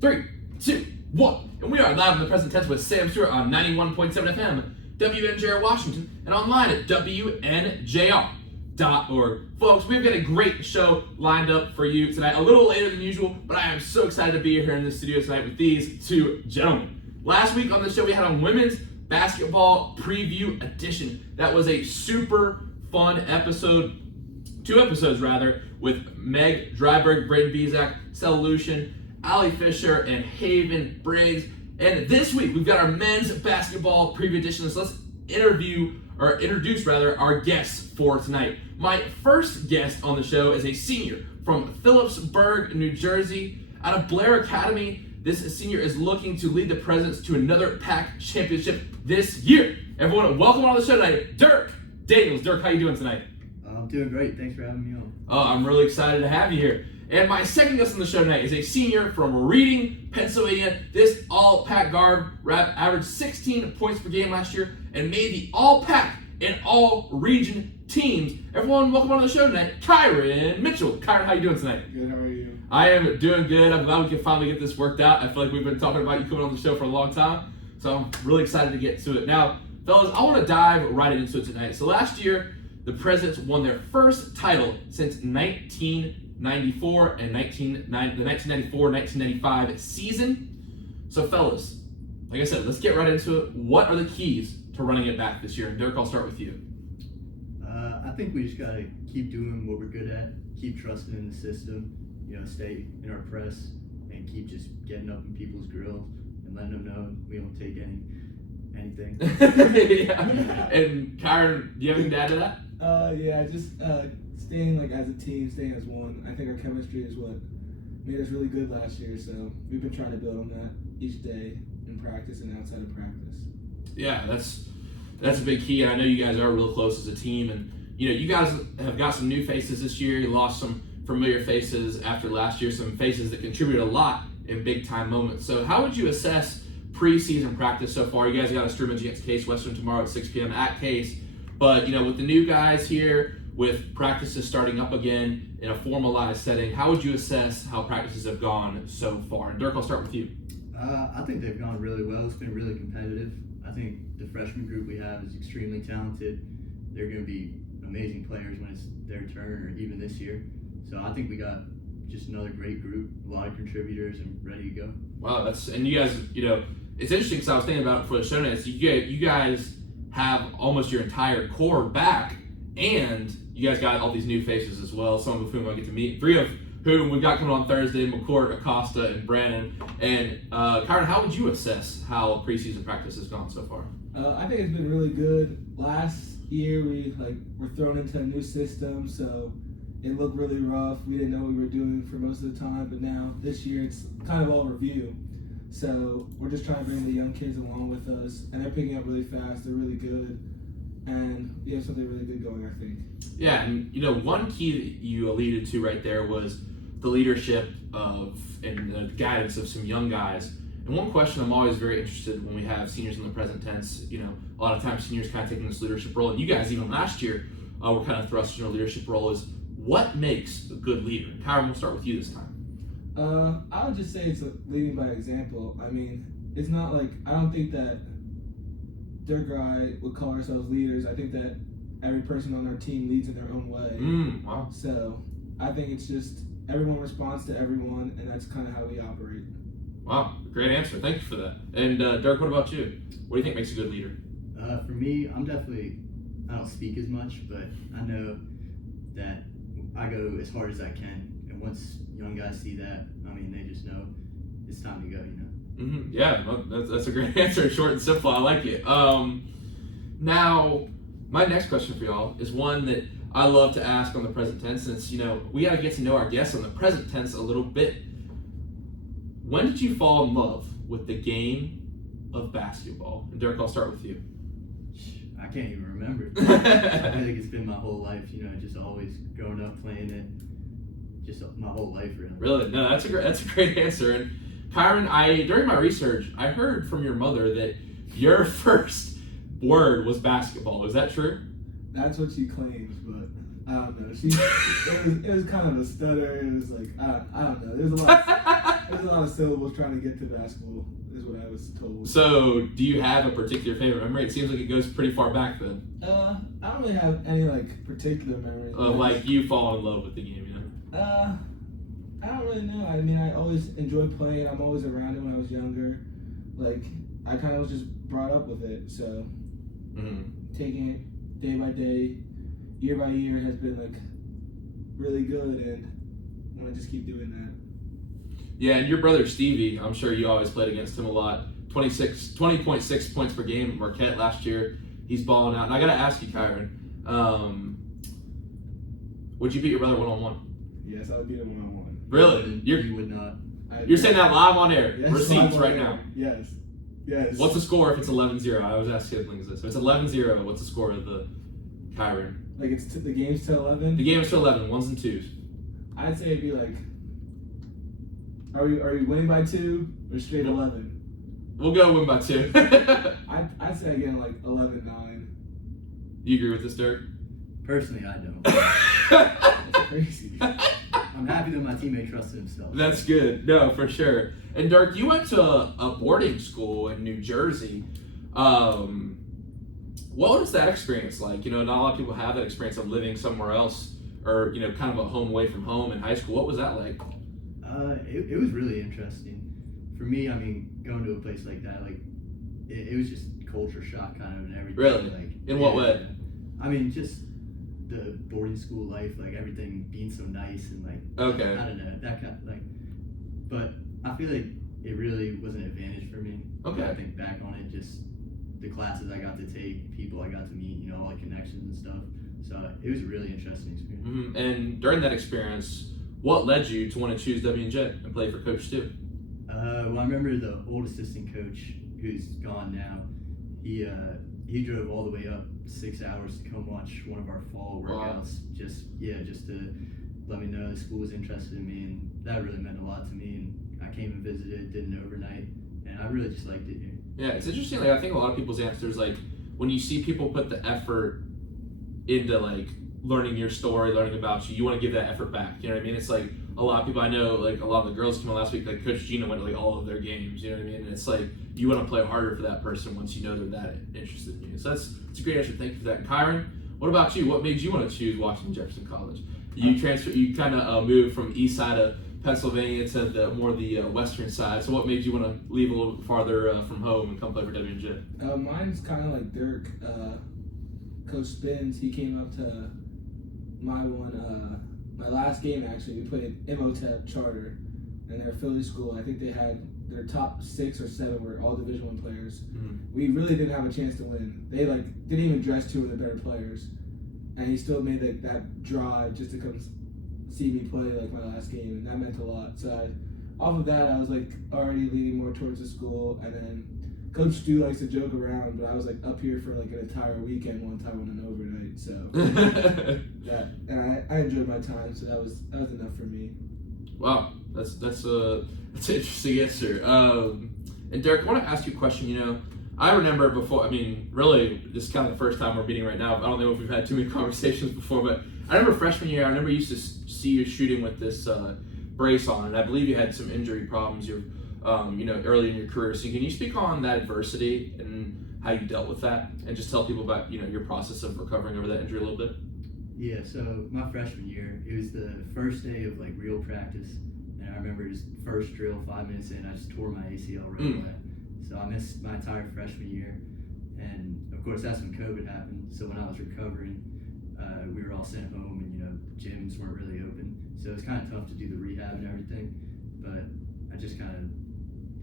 3, 2, 1. And we are live in the present tense with Sam Stewart on 91.7 FM, WNJR Washington, and online at WNJR.org. Folks, we've got a great show lined up for you tonight. A little later than usual, but I am so excited to be here in the studio tonight with these two gentlemen. Last week on the show, we had a women's basketball preview edition. That was a super fun episode, 2 episodes rather, with Meg Dryberg, Braden Bezak, Solution, Ali Fisher, and Haven Briggs. And this week, we've got our men's basketball preview edition. So let's introduce our guests for tonight. My first guest on the show is a senior from Phillipsburg, New Jersey. Out of Blair Academy, this senior is looking to lead the Presidents to another PAC championship this year. Everyone, welcome on the show tonight, Dirk Daniels. Dirk, how you doing tonight? I'm doing great. Thanks for having me on. Oh, I'm really excited to have you here. And my second guest on the show tonight is a senior from Reading, Pennsylvania. This all-PAC guard averaged 16 points per game last year and made the all-PAC and all-region teams. Everyone, welcome on the show tonight, Kyran Mitchell. Kyran, how you doing tonight? Good, how are you? I am doing good. I'm glad we can finally get this worked out. I feel like we've been talking about you coming on the show for a long time, so I'm really excited to get to it. Now, fellas, I want to dive right into it tonight. So last year, the Presidents won their first title since 1994 and the 1994-1995 season. So fellas, like I said, let's get right into it. What are the keys to running it back this year? And Dirk, I'll start with you. I think we just gotta keep doing what we're good at, keep trusting in the system, stay in our press, and keep just getting up in people's grills and letting them know we don't take anything. Yeah. And Kyran, do you have anything to add to that? Just staying as a team, staying as one. I think our chemistry is what made us really good last year, so we've been trying to build on that each day in practice and outside of practice. Yeah, that's a big key, and I know you guys are real close as a team, and you guys have got some new faces this year. You lost some familiar faces after last year, some faces that contributed a lot in big time moments. So how would you assess preseason practice so far? You guys got a scrimmage against Case Western tomorrow at 6 p.m. at Case, but with the new guys here, with practices starting up again in a formalized setting, how would you assess how practices have gone so far? And Dirk, I'll start with you. I think they've gone really well. It's been really competitive. I think the freshman group we have is extremely talented. They're going to be amazing players when it's their turn, or even this year. So I think we got just another great group, a lot of contributors, and ready to go. Wow, and you guys, it's interesting because I was thinking about it for the show notes. So you guys have almost your entire core back, and you guys got all these new faces as well, some of whom I get to meet. 3 of whom we got coming on Thursday: McCourt, Acosta, and Brandon. And Kyran, how would you assess how preseason practice has gone so far? I think it's been really good. Last year we were thrown into a new system, so it looked really rough. We didn't know what we were doing for most of the time, but now this year it's kind of all review. So we're just trying to bring the young kids along with us, and they're picking up really fast. They're really good, and we have something really good going, I think. Yeah, and one key that you alluded to right there was the leadership and the guidance of some young guys. And one question I'm always very interested when we have seniors in the present tense, a lot of times seniors kind of taking this leadership role, and you guys even last year were kind of thrust in a leadership role, is what makes a good leader? Kyran, we'll start with you this time. I would just say it's leading by example. I mean, it's not I don't think that Dirk or I would call ourselves leaders. I think that every person on our team leads in their own way. Wow. So I think it's just everyone responds to everyone, and that's kind of how we operate. Wow, great answer. Thank you for that. And Dirk, what about you? What do you think makes a good leader? For me, I don't speak as much, but I know that I go as hard as I can. And once young guys see that, they just know it's time to go, Mm-hmm. Yeah, that's a great answer. Short and simple. I like it. Now, my next question for y'all is one that I love to ask on the present tense, since, we got to get to know our guests on the present tense a little bit. When did you fall in love with the game of basketball? And Dirk, I'll start with you. I can't even remember. I feel like it's been my whole life, just always growing up playing it, just my whole life, really. Really? No, that's a great answer. And Kyran, during my research, I heard from your mother that your first word was basketball. Is that true? That's what she claims, but I don't know. It was kind of a stutter. It was I don't know. There's a lot. There's a lot of syllables trying to get to basketball, is what I was told. So, do you have a particular favorite memory? It seems like it goes pretty far back then. I don't really have any like particular memories. Like you fall in love with the game, you know? I don't really know. I mean, I always enjoyed playing. I'm always around it when I was younger. Like, I kind of was just brought up with it. So, taking it day by day, year by year has been like really good, and I want to just keep doing that. Yeah, and your brother Stevie, I'm sure you always played against him a lot. 20.6 points per game at Marquette last year. He's balling out. And I got to ask you, Kyran, would you beat your brother one-on-one? Yes, I would beat him one-on-one. Really? You would not. You're saying that live on air. Yes, Receipts right air. now. Yes. Yes. What's the score if it's 11-0? I always ask siblings this. If it's 11-0, what's the score of the Kyran? Like the game's to 11? The game is to 11, ones and twos. I'd say it'd be like, are we winning by 2 or straight 11? We'll go win by 2. I'd say again like 11-9. You agree with this, Dirk? Personally, I don't. That's crazy. I'm happy that my teammate trusted himself. That's good. No, for sure. And Dirk, you went to a boarding school in New Jersey. What was that experience like? You know, not a lot of people have that experience of living somewhere else, or you know, kind of a home away from home in high school. What was that like? It was really interesting. For me, I mean, going to a place like that, like, it was just culture shock kind of and everything. Really? Like, In what way? I mean, just the boarding school life, like everything being so nice and like, Okay. I don't know, that kind of like, but I feel like it really was an advantage for me. Okay. I think back on it, just the classes I got to take, people I got to meet, you know, all the connections and stuff. So it was a really interesting experience. Mm-hmm. And during that experience, what led you to want to choose W&J and play for Coach Stu? Well, I remember the old assistant coach who's gone now. He drove all the way up 6 hours to come watch one of our fall workouts. Wow. Just to let me know the school was interested in me, and that really meant a lot to me. And I came and visited, did an overnight, and I really just liked it here. Yeah, it's interesting. Like I think a lot of people's answers, like when you see people put the effort into like learning your story, learning about you, you want to give that effort back. You know what I mean? It's like a lot of people I know, like a lot of the girls came out last week, like Coach Gina went to like all of their games, you know what I mean? And it's like you want to play harder for that person once you know they're that interested in you. So it's a great answer. Thank you for that. And Kyran, what about you? What made you want to choose Washington Jefferson College? You kind of moved from east side of Pennsylvania to the western side. So what made you want to leave a little bit farther from home and come play for W&J? Mine's kind of like Dirk. Coach Spins, he came up to my last game actually. We played Imhotep Charter, and they're a Philly school. I think they had their top 6 or 7 were all Division I players. Mm-hmm. We really didn't have a chance to win. They like didn't even dress 2 of the better players, and he still made like that drive just to come see me play like my last game, and that meant a lot. So off of that, I was like already leaning more towards the school, and then Coach Stu likes to joke around, but I was like up here for like an entire weekend one time on an overnight. So and I enjoyed my time, so that was enough for me. Wow, that's an interesting answer. And Dirk, I want to ask you a question. You know, I remember before. I mean, really, this is kind of the first time we're meeting right now. I don't know if we've had too many conversations before, but I remember freshman year. I remember you used to see you shooting with this brace on, and I believe you had some injury problems. Early in your career. So can you speak on that adversity and how you dealt with that, and just tell people about your process of recovering over that injury a little bit? Yeah. So my freshman year, it was the first day of like real practice, and I remember just first drill, 5 minutes in, I just tore my ACL right away. So I missed my entire freshman year, and of course that's when COVID happened. So when I was recovering, we were all sent home, and gyms weren't really open, so it was kind of tough to do the rehab and everything. But I just kind of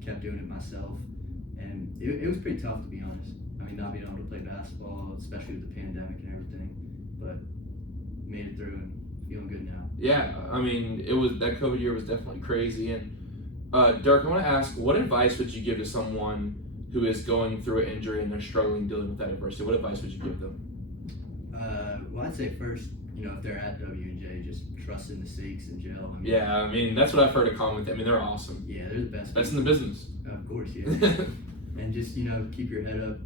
kept doing it myself, and it was pretty tough, to be honest. I mean, not being able to play basketball, especially with the pandemic and everything, but made it through and feeling good now. Yeah, I mean, that COVID year was definitely crazy. And Dirk, I want to ask, what advice would you give to someone who is going through an injury and they're struggling dealing with that adversity? What advice would you give them? Well, I'd say first, if they're at W&J, just trust in the Sigs and gel. I mean, that's what I've heard a comment. I mean, they're awesome. Yeah, they're the best. Best in the business. Of course, yeah. And just, keep your head up.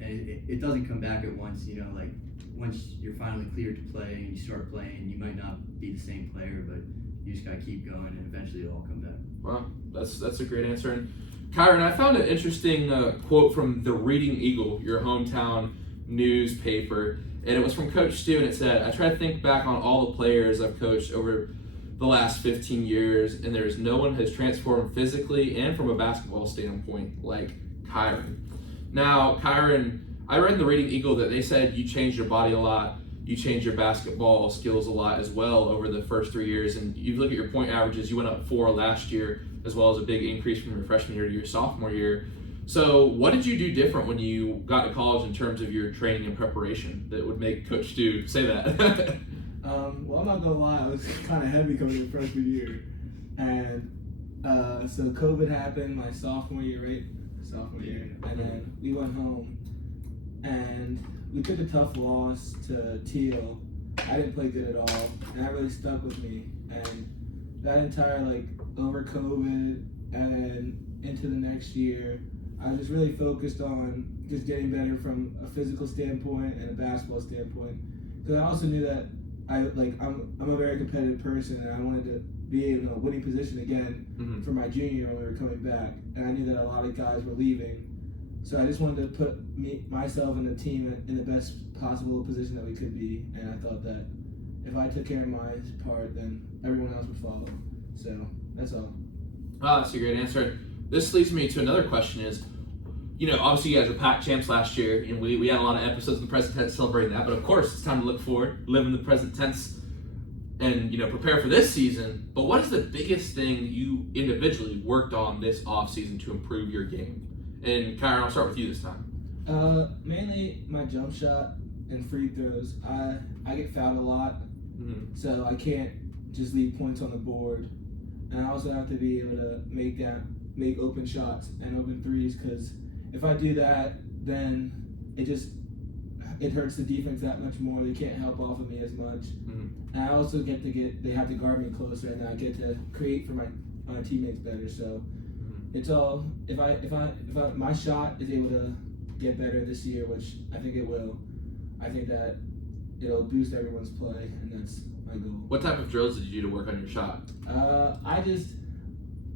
And it doesn't come back at once, like once you're finally cleared to play and you start playing, you might not be the same player, but you just gotta keep going, and eventually it'll all come back. Wow, that's a great answer. And Kyran, I found an interesting quote from the Reading Eagle, your hometown newspaper, and it was from Coach Stu, and it said, "I try to think back on all the players I've coached over the last 15 years, and there's no one has transformed physically and from a basketball standpoint like Kyran." Now, Kyran, I read in the Reading Eagle that they said you changed your body a lot, you changed your basketball skills a lot as well over the first 3 years, and you look at your point averages, you went up 4 last year, as well as a big increase from your freshman year to your sophomore year. So what did you do different when you got to college in terms of your training and preparation that would make Coach Stu say that? Well, I'm not gonna lie, I was kind of heavy coming in freshman year, and so COVID happened my sophomore year, right? Sophomore year, and then we went home, and we took a tough loss to Teal. I didn't play good at all, and that really stuck with me. And that entire over COVID and into the next year, I was just really focused on just getting better from a physical standpoint and a basketball standpoint. Because I also knew that I'm a very competitive person, and I wanted to be in a winning position again for my junior year when we were coming back. And I knew that a lot of guys were leaving, so I just wanted to put myself and the team in the best possible position that we could be. And I thought that if I took care of my part, then everyone else would follow. So that's all. Oh, that's a great answer. This leads me to another question is, obviously you guys were Pac champs last year, and we had a lot of episodes in the present tense celebrating that, but of course it's time to look forward, live in the present tense, and prepare for this season. But what is the biggest thing you individually worked on this off season to improve your game? And Kyran, I'll start with you this time. Mainly my jump shot and free throws. I get fouled a lot, so I can't just leave points on the board. And I also have to be able to make open shots and open threes, because if I do that, then it hurts the defense that much more. They can't help off of me as much. And I also they have to guard me closer, and I get to create for my teammates better. So it's all, if my shot is able to get better this year, which I think it will, I think that it'll boost everyone's play, and that's my goal. What type of drills did you do to work on your shot?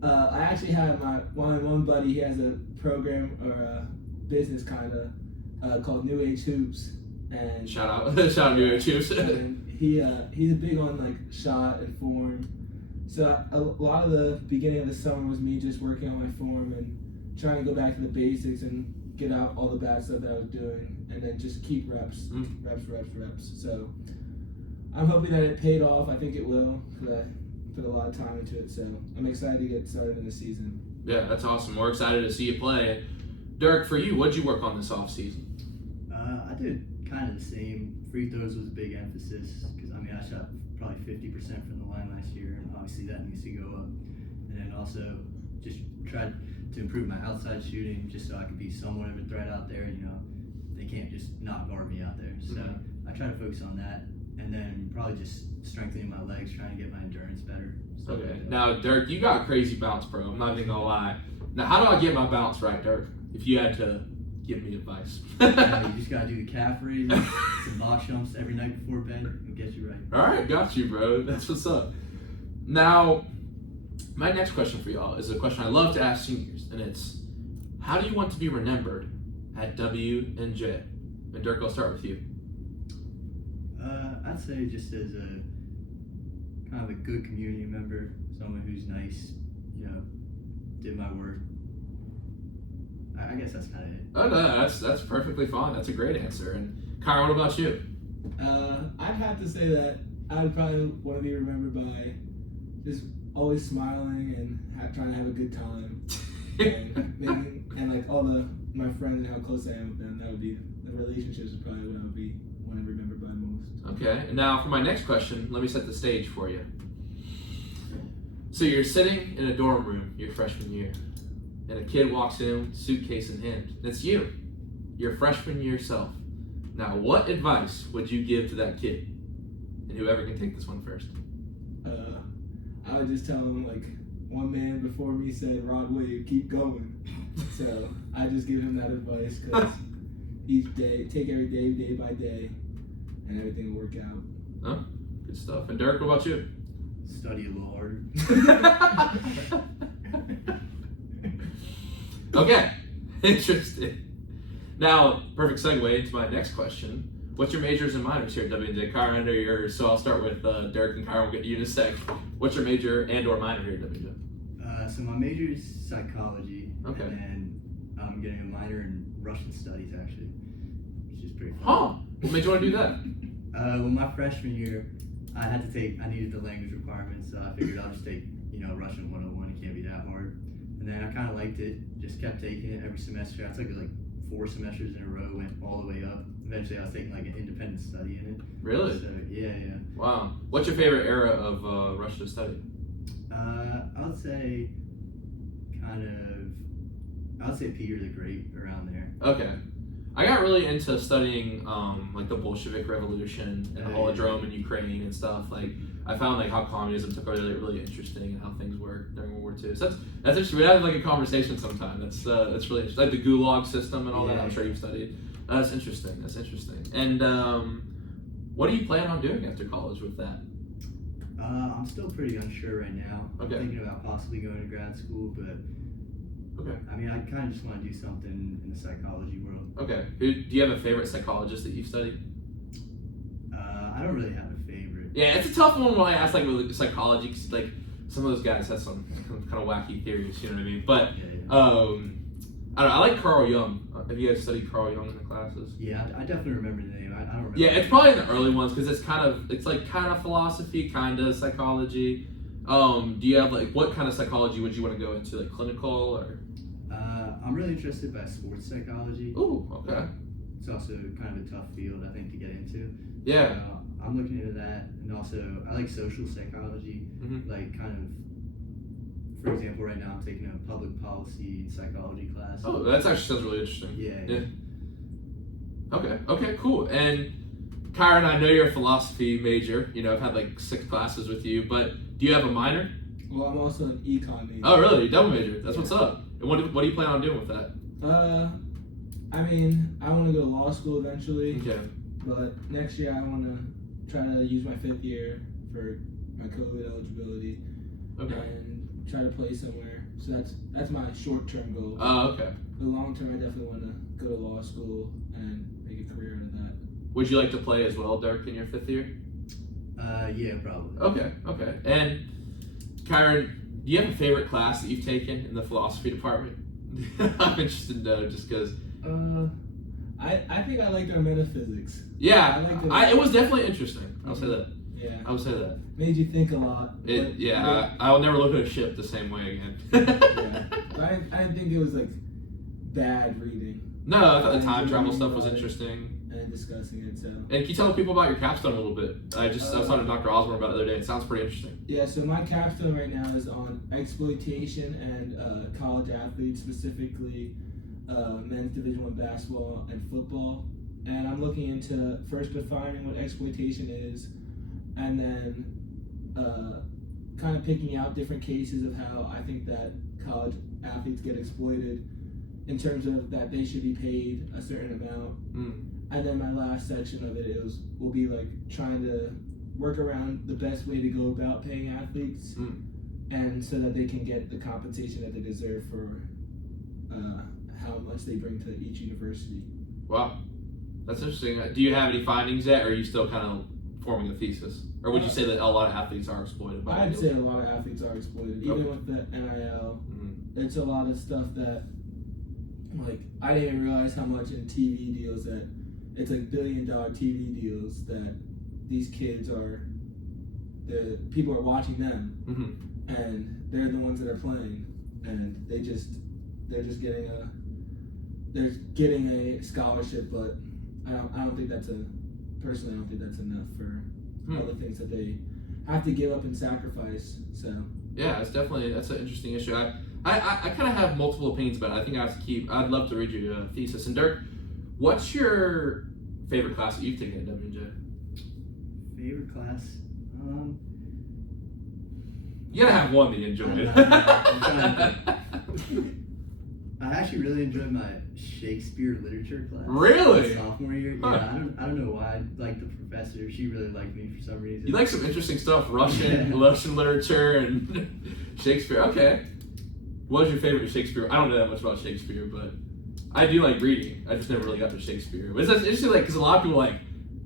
I actually have my one buddy. He has a program or a business kind of called New Age Hoops, and shout out New Age Hoops. And he's big on shot and form. So a lot of the beginning of the summer was me just working on my form and trying to go back to the basics and get out all the bad stuff that I was doing, and then just keep reps. So I'm hoping that it paid off. I think it will, because I put a lot of time into it. So I'm excited to get started in the season. Yeah, that's awesome. We're excited to see you play. Dirk, for you, what did you work on this off season? I did kind of the same. Free throws was a big emphasis, because I shot probably 50% from the line last year, and obviously that needs to go up. And then also just tried to improve my outside shooting, just so I could be somewhat of a threat out there. They can't just not guard me out there. So I try to focus on that, and then probably just strengthening my legs, trying to get my endurance better. Okay. Now, Dirk, you got a crazy bounce, bro. I'm not even gonna lie. Now, how do I get my bounce right, Dirk? If you had to give me advice. You just gotta do the calf raises, some box jumps every night before bed. It'll get you right. All right, got you, bro. That's what's up. Now, my next question for y'all is a question I love to ask seniors, and it's, how do you want to be remembered at W&J? And Dirk, I'll start with you. I'd say just as a kind of a good community member, someone who's nice, did my work. I guess that's kind of it. Oh no, that's perfectly fine. That's a great answer. And Kyran, what about you? I'd have to say that I would probably want to be remembered by just always smiling and trying to have a good time, and all my friends and how close I am with them. That would be, the relationships is probably what I would be want to remember by most. Okay. And now for my next question, let me set the stage for you. So you're sitting in a dorm room your freshman year, and a kid walks in, suitcase in hand. It's you, your freshman year self. Now, what advice would you give to that kid? And whoever can take this one first. I would just tell him, one man before me said, Rod Wave, keep going. So I just give him that advice, because each day, take every day by day, and everything will work out. Oh, good stuff. And Dirk, what about you? study a little harder. Okay, interesting. Now, perfect segue into my next question. What's your majors and minors here at WNJ? Kyran, I know yours, so I'll start with Dirk and Kyran. We'll get to you in a sec. What's your major and/or minor here at WNJ? So my major is psychology. Okay. And then I'm getting a minor in Russian studies, actually, which is pretty fun. Huh? What made you want to do that? Well, my freshman year, I needed the language requirements, so I figured I'll just take, Russian 101. It can't be that hard. And then I kind of liked it, just kept taking it every semester. I took it like 4 semesters in a row, went all the way up. Eventually, I was taking like an independent study in it. Really? So, yeah. Wow. What's your favorite era of Russia to study? I would say Peter the Great, around there. Okay. I got really into studying like the Bolshevik Revolution and the Holodrome in Ukraine and stuff. Like I found like how communism took over really interesting and how things worked during World War II. So that's interesting. We have like a conversation sometime. That's really interesting. Like the Gulag system and all that. I'm sure you've studied. That's interesting. And what do you plan on doing after college with that? I'm still pretty unsure right now. Okay. I'm thinking about possibly going to grad school, but okay. I mean, I kind of just want to do something in the psychology world. Okay. Do you have a favorite psychologist that you've studied? I don't really have a favorite. Yeah, it's a tough one when I ask like with psychology, because like some of those guys have some kind of wacky theories. You know what I mean? But I don't know. I like Carl Jung. Have you guys studied Carl Jung in the classes? Yeah, I definitely remember the name. I don't remember. Yeah, it's probably in the early ones because it's kind of philosophy, kind of psychology. Do you have like what kind of psychology would you want to go into, like clinical or? I'm really interested by sports psychology. Ooh, okay. It's also kind of a tough field, I think, to get into. Yeah. I'm looking into that, and also I like social psychology. Mm-hmm. Like kind of, for example, right now I'm taking a public policy psychology class. Oh, that actually sounds really interesting. Yeah. Okay, cool. And Kyran, I know you're a philosophy major. I've had like 6 classes with you, but do you have a minor? Well, I'm also an econ major. Oh, really? You're double major. That's what's up. And what do you plan on doing with that? I mean, I want to go to law school eventually. Okay. But next year I want to try to use my 5th year for my COVID eligibility. Okay. And try to play somewhere. So that's my short-term goal. Oh, okay. The long-term, I definitely want to go to law school and make a career out of that. Would you like to play as well, Dirk, in your 5th year? Yeah, probably. Okay. And Kyran, do you have a favorite class that you've taken in the philosophy department? I'm interested to know, just because. I think I liked our metaphysics. Yeah, I liked it was definitely interesting. I'll say that. Yeah. I would say that. Made you think a lot. I will never look at a ship the same way again. Yeah. But I didn't think it was like bad reading. No, I thought the time travel stuff was interesting. And discussing it, so. And can you tell people about your capstone a little bit? I was talking to Dr. Osborne about it the other day. It sounds pretty interesting. Yeah, so my capstone right now is on exploitation and college athletes, specifically men's Division I basketball and football. And I'm looking into first defining what exploitation is, and then kind of picking out different cases of how I think that college athletes get exploited in terms of that they should be paid a certain amount. And then my last section of it will be like trying to work around the best way to go about paying athletes, and so that they can get the compensation that they deserve for how much they bring to each university. Wow, that's interesting. Do you have any findings yet, or are you still kind of forming a thesis? Or would you say that a lot of athletes are exploited by I'd say a lot of athletes are exploited, even with the NIL. It's a lot of stuff that, like, I didn't even realize how much in TV deals that it's like $1 billion TV deals that these kids the people are watching them, and they're the ones that are playing, and they're just getting a scholarship, but I don't think that's personally I don't think that's enough for all the things that they have to give up and sacrifice. So yeah, that's an interesting issue. I kind of have multiple opinions about it. I think I'd love to read your thesis. And Dirk, what's your favorite class that you've taken at WNJ? Favorite class? You gotta have one that you enjoyed. I actually really enjoyed my Shakespeare literature class. Really? My sophomore year. Huh. Yeah, I don't know why. Like the professor, she really liked me for some reason. You like some interesting stuff, Russian literature and Shakespeare. Okay. What was your favorite Shakespeare? I don't know that much about Shakespeare, but I do like reading. I just never really got to Shakespeare. But it's interesting, like, because a lot of people like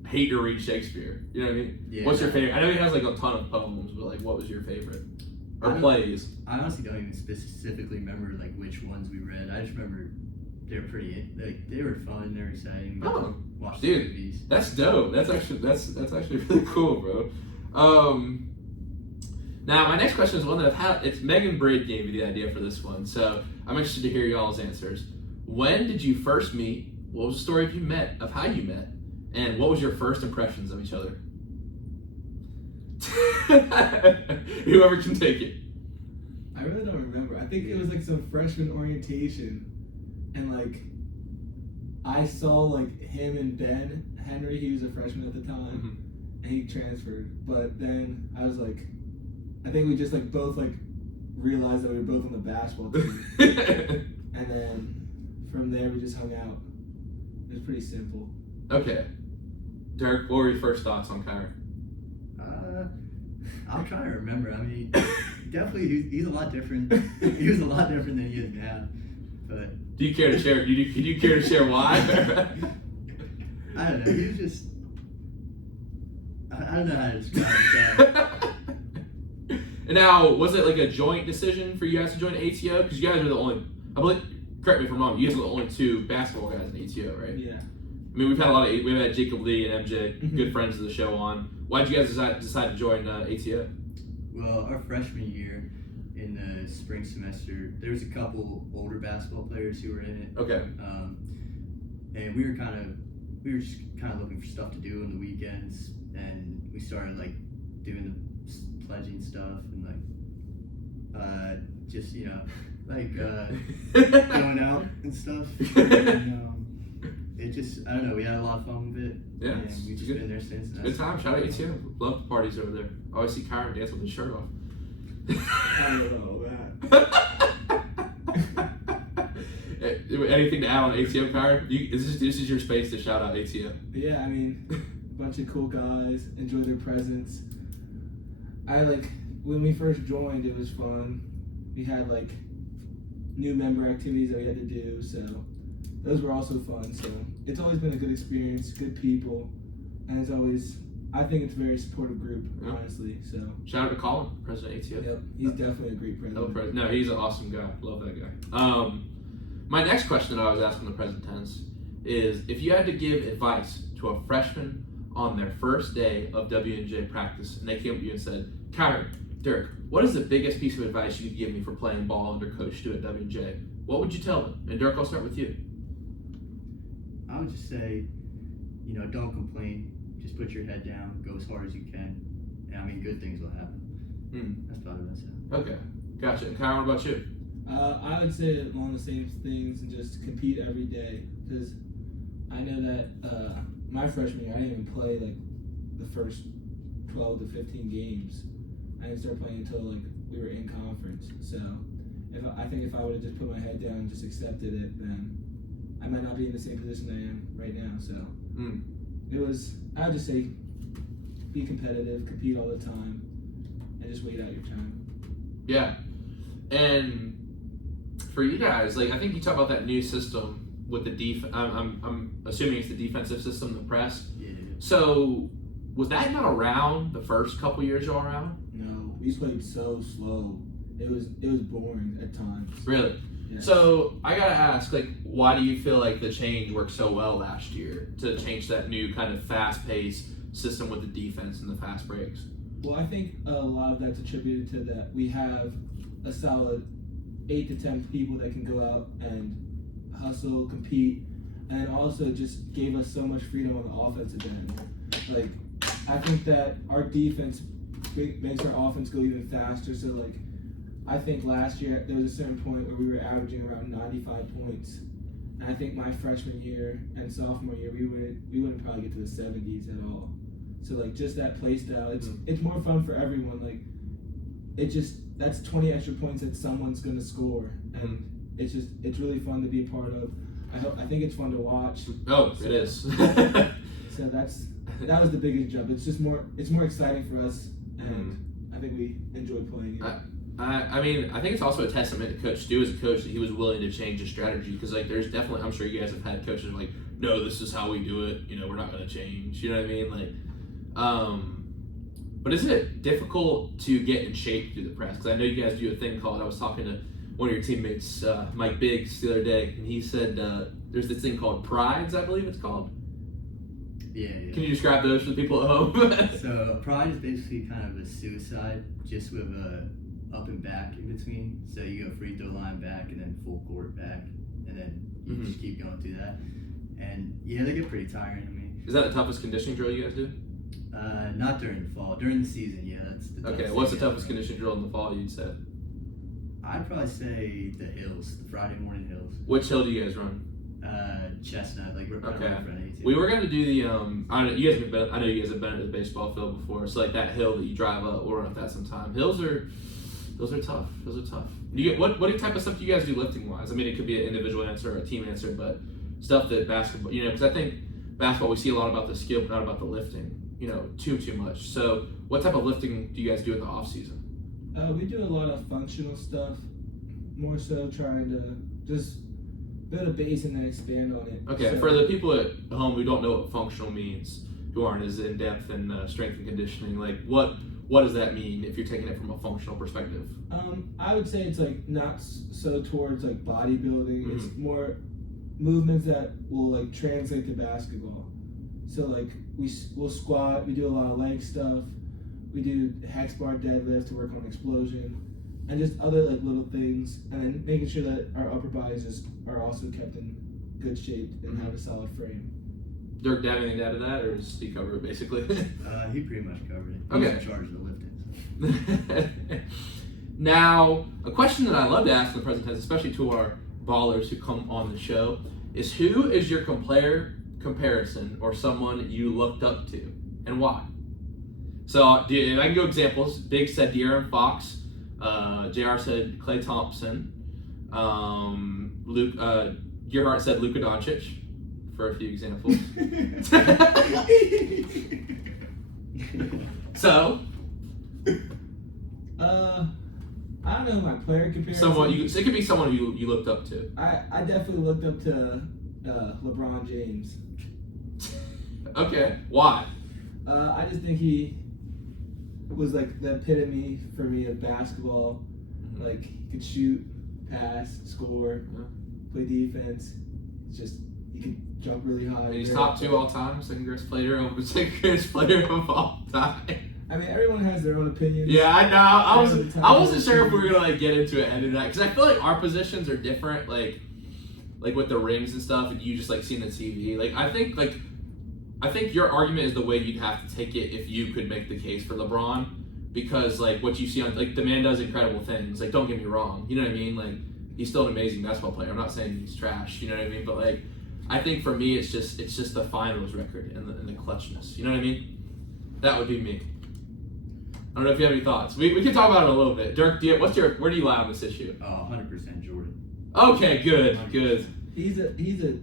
hate to read Shakespeare. You know what I mean? Yeah. What's your favorite? I know he has like a ton of poems, but like, what was your favorite? Or plays? I honestly don't even specifically remember like which ones we read. I just remember they were they were fun. They were exciting. Oh, watch dude, the movies. that's dope. That's actually really cool, bro. Now my next question is one that I've had. It's Megan Braid gave me the idea for this one, so I'm interested to hear y'all's answers. When did you first meet? What was the story of how you met? And what was your first impressions of each other? Whoever can take it. I really don't remember. I think it was like some freshman orientation, and like I saw like him and Ben Henry. He was a freshman at the time, and he transferred. But then I was like, I think we just like both like realized that we were both on the basketball team, and then from there we just hung out. It was pretty simple. Okay, Dirk, what were your first thoughts on Kyran? I'm trying to remember. I mean, definitely he's a lot different. He was a lot different than he is now. But Do you care to share? Could you care to share why? I don't know. He was just. I don't know how to describe it. And now, was it like a joint decision for you guys to join ATO? Because you guys are the only, I believe, correct me if I'm wrong, you guys are the only two basketball guys in ATO, right? Yeah. I mean, we've had Jacob Lee and MJ, good friends of the show on. Why did you guys decide to join ATO? Well, our freshman year in the spring semester, there was a couple older basketball players who were in it. Okay. And we were just kind of looking for stuff to do on the weekends, and we started like doing the pledging stuff and like just going out and stuff. And, it just, I don't know, we had a lot of fun with it. Yeah, and we've just been there since. Good time. Shout out ATO. Love the parties over there. I always see Kyran dance with his shirt off. I don't know that. Anything to add on ATO, Kyran? This is your space to shout out ATO. Yeah, I mean, a bunch of cool guys. Enjoy their presence. When we first joined, it was fun. We had like new member activities that we had to do, so those were also fun. So it's always been a good experience, good people, and I think it's a very supportive group, honestly. So shout out to Colin, president of ATO. Yep, he's definitely a great president. No, he's an awesome guy. Love that guy. My next question that I was asking the present tense is, if you had to give advice to a freshman on their first day of WNJ practice, and they came up to you and said, Kyran, Dirk, what is the biggest piece of advice you could give me for playing ball under Coach Stu at WNJ? What would you tell them? And Dirk, I'll start with you. I would just say, don't complain. Just put your head down, go as hard as you can, and I mean, good things will happen. That's about it. Okay, gotcha. And Kyran, what about you? I would say along the same things and just compete every day, because I know that my freshman year I didn't even play like the first 12 to 15 games. I didn't start playing until like we were in conference. So I think if I would have just put my head down and just accepted it, then I might not be in the same position I am right now. So I would just say be competitive, compete all the time, and just wait out your time. Yeah. And for you guys, like, I think you talk about that new system with the I'm assuming it's the defensive system, the press. Yeah. So was that not around the first couple years y'all around? No, we played so slow. It was boring at times. Really? Yeah. So I gotta ask, like, why do you feel like the change worked so well last year to change that new kind of fast-paced system with the defense and the fast breaks? Well, I think a lot of that's attributed to that we have a solid 8 to 10 people that can go out and hustle, compete, and also just gave us so much freedom on the offensive end. Like, I think that our defense makes our offense go even faster. So, like, I think last year there was a certain point where we were averaging around 95 points. And I think my freshman year and sophomore year, we wouldn't probably get to the 70s at all. So, like, just that play style, it's more fun for everyone. Like, that's 20 extra points that someone's going to score. And it's really fun to be a part of. I think it's fun to watch. Oh, it is. So that was the biggest jump. It's more exciting for us, and I think we enjoy playing it. I mean, I think it's also a testament to Coach Stu as a coach that he was willing to change his strategy, because like there's definitely, I'm sure you guys have had coaches like, no, this is how we do it. You know, we're not going to change. You know what I mean? Like, but isn't it difficult to get in shape through the press? Because I know you guys do a thing called, I was talking to one of your teammates, Mike Biggs, the other day, and he said there's this thing called prides, I believe it's called. Yeah. Can you describe those for the people at home? So a pride is basically kind of a suicide, just with a up and back in between. So you go free throw line back and then full court back, and then you just keep going through that. And yeah, they get pretty tiring. I mean, is that the toughest conditioning drill you guys do? Not during the fall. During the season, yeah, that's the toughest. Okay, what's the toughest conditioning drill in the fall, you'd say? I'd probably say the hills, the Friday morning hills. Which hill do you guys run? Chestnut, like we're Okay. in front of 18. We were gonna do the I know you guys have been at the baseball field before. So like that hill that you drive up, we'll run up that sometime. Hills are tough. Those are tough. You get what type of stuff do you guys do lifting wise? I mean, it could be an individual answer or a team answer, but stuff that basketball, you know, because I think basketball we see a lot about the skill, but not about the lifting. You know, too much. So what type of lifting do you guys do in the off season? We do a lot of functional stuff, more so trying to just build a base and then expand on it. Okay, so, for the people at home who don't know what functional means, who aren't as in depth in strength and conditioning, like what does that mean if you're taking it from a functional perspective? I would say it's like not so towards like bodybuilding. Mm-hmm. It's more movements that will like translate to basketball. So like we'll squat, we do a lot of leg stuff, we do hex bar deadlift to work on explosion, and just other like little things, and then making sure that our upper bodies are also kept in good shape and have a solid frame. Dirk, do you have anything to add to that, or does he cover it basically? He pretty much covered it. Okay. He's in charge of the lifting. Now, a question that I love to ask in the present tense, especially to our ballers who come on the show, is who is your comparison or someone you looked up to, and why? So, I can go examples. Big said De'Aaron Fox. JR said Klay Thompson. Gearhart said Luka Doncic, for a few examples. So, I don't know my player comparison. it could be someone you looked up to. I definitely looked up to LeBron James. Okay, why? I just think he was like the epitome for me of basketball. Mm-hmm. Like he could shoot, pass, score, play defense. It's just he could jump really high. And he's top 2 all time, second greatest player of all time. I mean, everyone has their own opinions. Yeah, I know. I wasn't sure if we were gonna like get into it and do that, because I feel like our positions are different, like with the rings and stuff, and you just like seeing the TV. I think your argument is the way you'd have to take it if you could make the case for LeBron, because like what you see on like the man does incredible things. Like don't get me wrong, you know what I mean? Like he's still an amazing basketball player. I'm not saying he's trash, you know what I mean? But like I think for me it's just the finals record and the clutchness. You know what I mean? That would be me. I don't know if you have any thoughts. We can talk about it a little bit. Dirk, where do you lie on this issue? 100% Jordan. Okay, good. He's a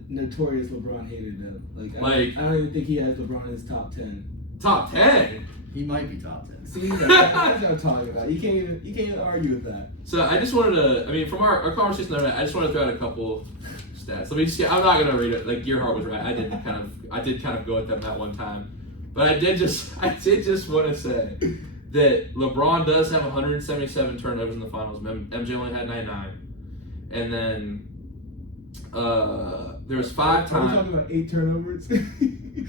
notorious LeBron hater though. I don't even think he has LeBron in his top 10. Top 10? He might be top 10. See, that's what I'm talking about. You can't even argue with that. So I just wanted to, I mean, from our conversation the other night, I just want to throw out a couple stats. Let me just, I'm not gonna read it. Like Gearhart was right. I did kind of go at them that one time, but I did just want to say that LeBron does have 177 turnovers in the finals. MJ only had 99, and then there was 5 times. Are we talking about 8 turnovers?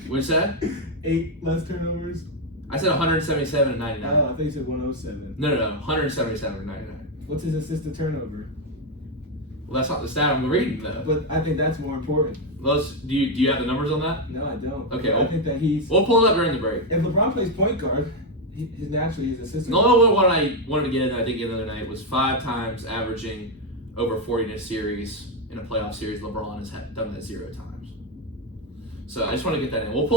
What's that? 8 less turnovers. I said 177 and 99. Oh, I think you said 107. No, 177 and 99. What's his assist to turnover? Well, that's not the stat I'm reading though. But I think that's more important. Do you have the numbers on that? No, I don't. Okay, I think that we'll pull it up during the break. If LeBron plays point guard, naturally his assist. The only one I wanted to get in, I think, the other night was 5 times averaging over 40 in a series. In a playoff series, LeBron has done that 0 times. So I just want to get that in. We'll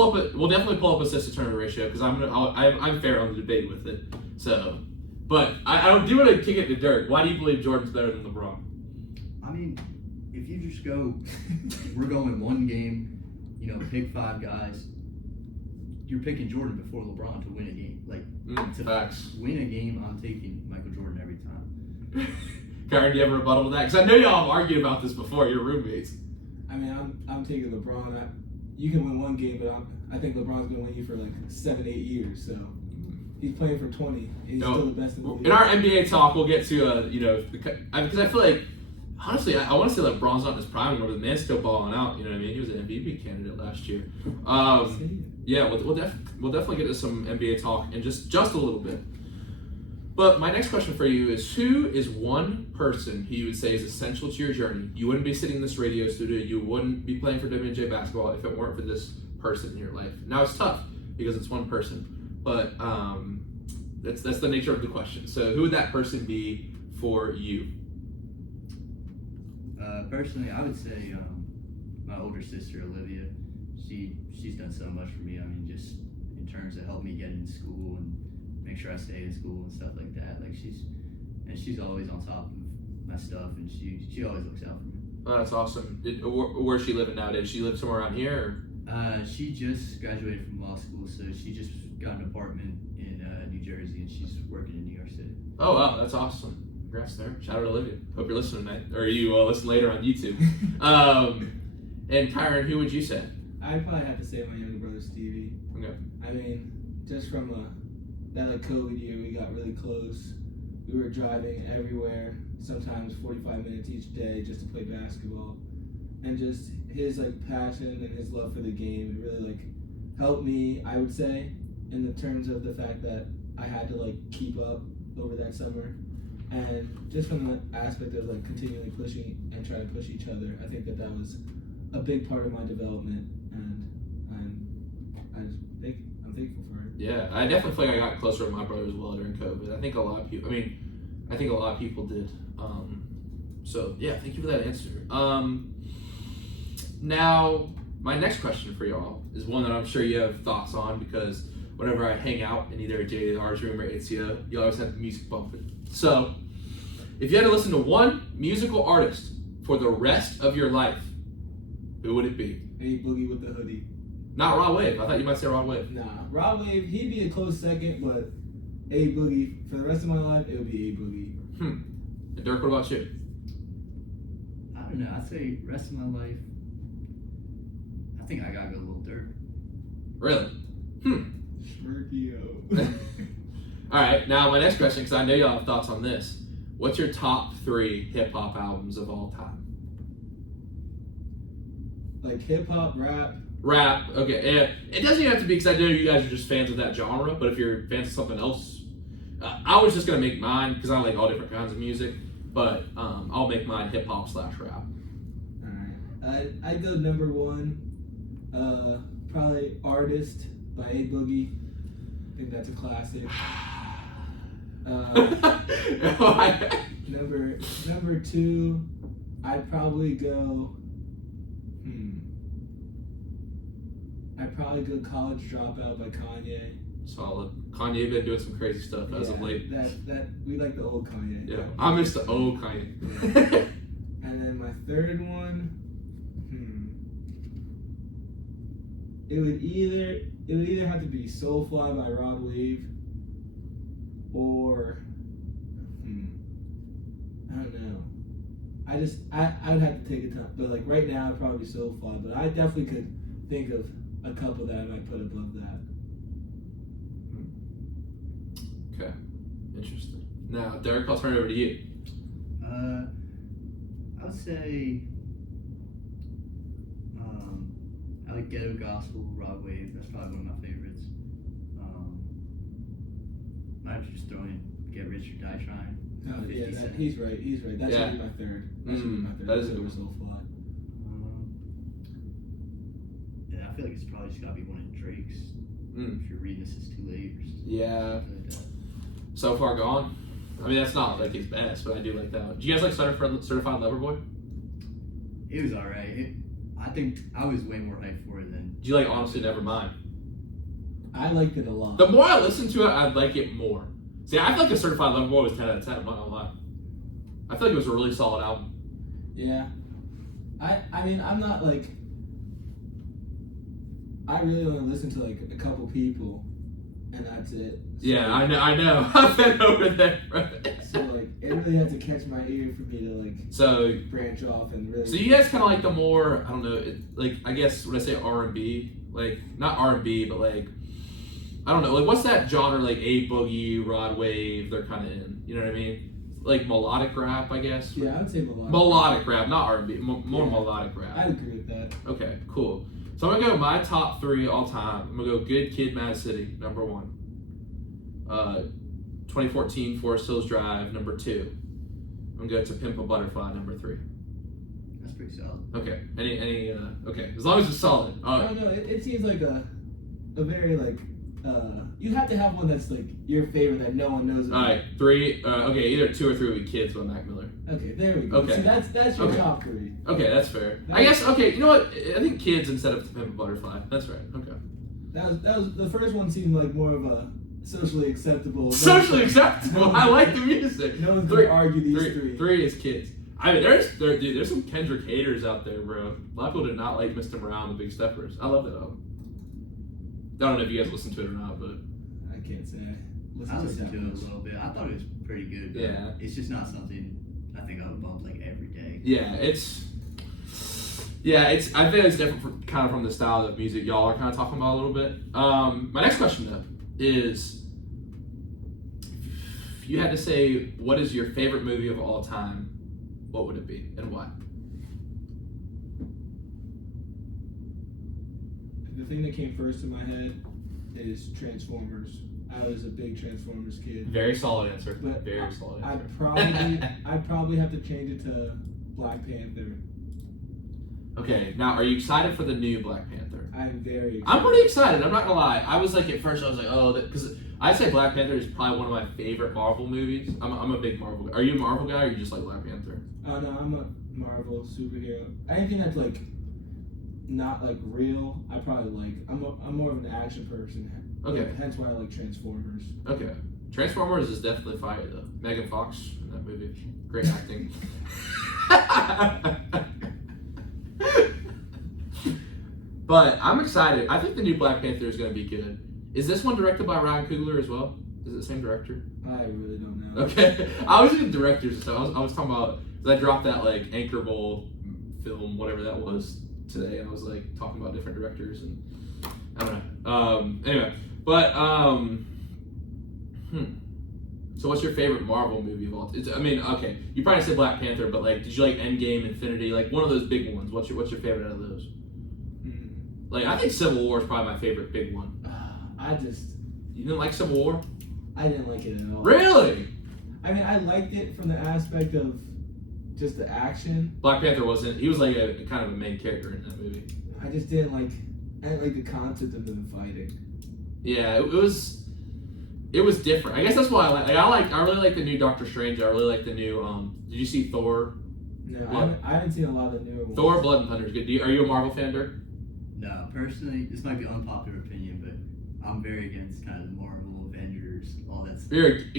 definitely pull up assist to turnover ratio, because I'm fair on the debate with it. So, but I do want to kick it to Dirk. Why do you believe Jordan's better than LeBron? I mean, if you just go, we're going one game, pick 5 guys. You're picking Jordan before LeBron to win a game. Like, to facts. win a game, I'm taking Michael Jordan every time. Kyran, do you have a rebuttal to that? Because I know y'all have argued about this before. You're roommates. I mean, I'm taking LeBron. You can win one game, but I think LeBron's going to win you for like 7-8 years. So he's playing for 20. And he's still the best in the league. In our NBA talk, we'll get to because I feel like honestly, I want to say like LeBron's not in his prime anymore. The man's still balling out. You know what I mean? He was an MVP candidate last year. Yeah, we'll definitely get to some NBA talk in just a little bit. But my next question for you is, who is one person who you would say is essential to your journey? You wouldn't be sitting in this radio studio. You wouldn't be playing for WNJ basketball if it weren't for this person in your life. Now, it's tough because it's one person. But that's the nature of the question. So who would that person be for you? Personally, I would say my older sister, Olivia. She's done so much for me. I mean, just in terms of helping me get in school and make sure I stay in school and stuff like that. Like she's always on top of my stuff, and she always looks out for me. Oh, that's awesome. Where's she living nowadays? She live somewhere around here? Or? She just graduated from law school, so she just got an apartment in New Jersey, and she's working in New York City. Oh, wow, that's awesome. Congrats there. Shout out to Olivia. Hope you're listening, man. Or you listen later on YouTube. And Kyran, who would you say? I'd probably have to say my younger brother, Stevie. Okay. I mean, just from that COVID year, we got really close. We were driving everywhere, sometimes 45 minutes each day just to play basketball. And just his passion and his love for the game, it really helped me, I would say, in the terms of the fact that I had to keep up over that summer. And just from the aspect of continually pushing and trying to push each other, I think that was a big part of my development, and I'm thankful for it. Yeah, I definitely feel like I got closer with my brother as well during COVID. I think a lot of people did. So yeah, thank you for that answer. Now, my next question for y'all is one that I'm sure you have thoughts on, because whenever I hang out in either JDR's room or ATO, you always have the music bumping. So, if you had to listen to one musical artist for the rest of your life, who would it be? A Boogie with the hoodie. Not Rod Wave. I thought you might say Rod Wave. Nah, Rod Wave, he'd be a close second, but A Boogie, for the rest of my life, it would be A Boogie. And Dirk, what about you? I don't know. I'd say rest of my life, I think I gotta go Lil Dirk. Really? Smirkio. All right, now my next question, because I know y'all have thoughts on this. What's your top 3 hip-hop albums of all time? Hip-hop, rap? Rap, okay. Yeah, it doesn't even have to be, because I know you guys are just fans of that genre, but if you're fans of something else, I was just going to make mine, because I like all different kinds of music, but I'll make mine hip-hop/rap. Alright. I'd go number 1, probably Artist by A Boogie. I think that's a classic. Number 2, I'd probably go. I'd probably go College Dropout by Kanye. Solid. Kanye been doing some crazy stuff as of late. That we like the old Kanye. Yeah, I miss the old Kanye. And then my third one, it would either have to be Soulfly by Rod Wave, or I don't know. I would have to take a time, but right now it'd probably be Soulfly. But I definitely could think of a couple that I might put above that. Okay, interesting. Now, Dirk, I'll turn it over to you. I would say I like Ghetto Gospel, Rod Wave. That's probably one of my favorites. Might just throw in Get Rich or Die Trying. Oh, yeah, he's right. That should be my third. That is a good one. Soulfly. Yeah, I feel like it's probably just gotta be one of Drake's. If you're reading this, it's too late. Or Yeah. something like that. So Far Gone. I mean, that's not his best, but I do like that one. Do you guys like Certified Lover Boy? It was alright. I think I was way more hyped for it than. Do you like Honestly Nevermind? I liked it a lot. The more I listen to it, I like it more. See, I feel like a Certified Lover Boy was 10 out of 10. I'm not gonna lie. I feel like it was a really solid album. Yeah. I mean, I'm not like. I really only listen to like a couple people, and that's it. So, Yeah, I know. I've been over there. So like, it really had to catch my ear for me to like. So branch off and really. So you guys kind of like the more, I don't know, like I guess when I say R&B, like not R&B, but like I don't know, like what's that genre, like A Boogie, Rod Wave, they're kind of in, you know what I mean? Like melodic rap, I guess. Yeah, I would say melodic. Melodic rap, not R&B, more melodic rap. I'd agree with that. Okay, cool. So I'm gonna go my top 3 all time. I'm gonna go Good Kid, Mad City, number 1. 2014 Forest Hills Drive, number 2. I'm gonna go To Pimp a Butterfly, number 3. That's pretty solid. Okay. Okay. As long as it's solid. I don't know. It seems like a very like you have to have one that's like your favorite that no one knows about. All right, 3. Okay, either 2 or 3 would be Kids by Mac Miller. Okay, there we go. Okay. See, that's your top 3. Okay, that's fair. I guess. Okay, you know what? I think Kids instead of To Pimp a Butterfly. That's right. Okay. That was the first one seemed like more of a socially acceptable. Socially acceptable. I like the music. No one's gonna argue these 3. 3 is Kids. I mean, there's some Kendrick haters out there, bro. A lot of people did not like Mr. Morale and the Big Steppers. I love that album. I don't know if you guys listened to it or not, but I can't say. I listened to it a little bit. I thought it was pretty good. But yeah, it's just not something I think I would bump like every day. Yeah, it's. I think it's different kind of from the style of music y'all are kind of talking about a little bit. My next question though is, if you had to say what is your favorite movie of all time, what would it be and why? The thing that came first in my head is Transformers. I was a big Transformers kid. Very solid answer. But Very solid answer. I'd probably have to change it to Black Panther. Okay, now are you excited for the new Black Panther? I'm very excited. I'm pretty excited. I'm not gonna lie. I was like at first I was like, oh, because I'd say Black Panther is probably one of my favorite Marvel movies. I'm a big Marvel guy. Are you a Marvel guy or you just like Black Panther? Oh no, I'm a Marvel superhero. Anything that's like not like real, I probably like. I'm more of an action person. Okay. Hence why I like Transformers. Okay. Transformers is definitely fire though. Megan Fox in that movie. Great acting. But I'm excited. I think the new Black Panther is going to be good. Is this one directed by Ryan Coogler as well? Is it the same director? I really don't know. Okay. I was in directors and stuff. I was talking about, because I dropped that like Anchor Bowl film, whatever that was, today. And I was like talking about different directors and I don't know. Anyway, but so what's your favorite Marvel movie of all time? I mean, okay, you probably said Black Panther, but like, did you like Endgame, Infinity, like one of those big ones? What's your favorite out of those? Like, I think Civil War is probably my favorite big one. You didn't like Civil War? I didn't like it at all. Really? I mean, I liked it from the aspect of just the action. Black Panther wasn't. He was like a kind of a main character in that movie. I just didn't like the concept of them fighting. Yeah, it was different. I guess that's why I really like the new Doctor Strange. I really like the new. Did you see Thor? No, I haven't seen a lot of the newer ones. Thor: Blood and Thunder is good. Are you a Marvel fan, Dirk? No, personally, this might be an unpopular opinion, but I'm very against kind of the Marvel, Avengers, all that stuff.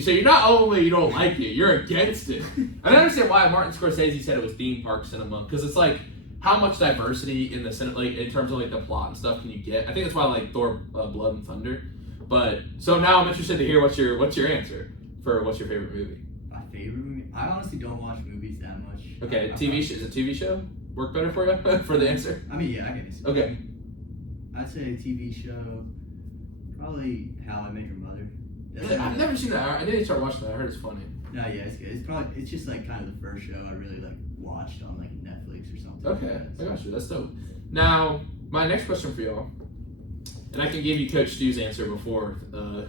So you're not only you don't like it, you're against it. I don't understand why Martin Scorsese said it was theme park cinema, because it's like, how much diversity in the cinema, like in terms of like the plot and stuff, can you get? I think that's why I like Thor: Blood and Thunder. But so now I'm interested to hear what's your answer for what's your favorite movie. My favorite movie? I honestly don't watch movies that much. Okay, is a TV show work better for you for the answer? I mean, yeah, I can. Okay. I'd say a TV show, probably How I Met Your Mother. I've never seen that. I need to start watching that. I heard it's funny. No, yeah, it's good. It's just like kind of the first show I really like watched on like Netflix or something. Okay, I got you. That's dope. Now, my next question for y'all, and I can give you Coach Stu's answer before,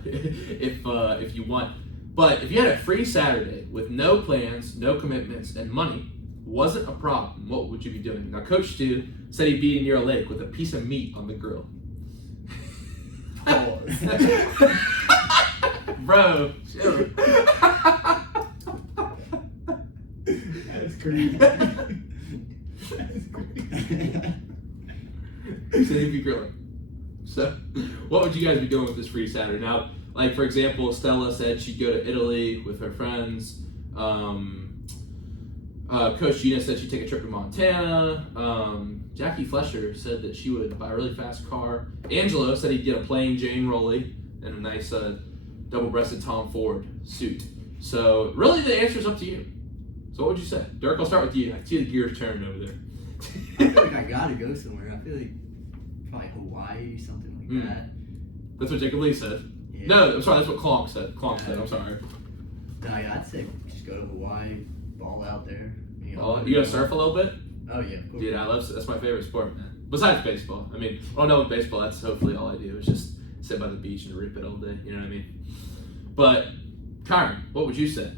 if you want. But if you had a free Saturday with no plans, no commitments, and money wasn't a problem, what would you be doing? Now, Coach Stu said he'd be near a lake with a piece of meat on the grill. Bro, chill. That's crazy. That's crazy. He said he'd be grilling. So, what would you guys be doing with this free Saturday? Now, like for example, Stella said she'd go to Italy with her friends. Coach Gina said she'd take a trip to Montana. Jackie Flesher said that she would buy a really fast car. Angelo said he'd get a plain Jane Rowley and a nice double-breasted Tom Ford suit. So really the answer's up to you. So what would you say? Dirk, I'll start with you. I see the gears turning over there. I feel like I gotta go somewhere. I feel like probably Hawaii, something like that. That's what Jacob Lee said. Yeah. No, I'm sorry, that's what Klonk said. Klonk said, I'm sorry. No, yeah, I'd say just go to Hawaii, ball out there. You gonna surf a little bit? Oh yeah, of course. Dude, that's my favorite sport, man. Besides baseball. I mean, I don't know with baseball, that's hopefully all I do is just sit by the beach and rip it all day, you know what I mean? But, Kyran, what would you say?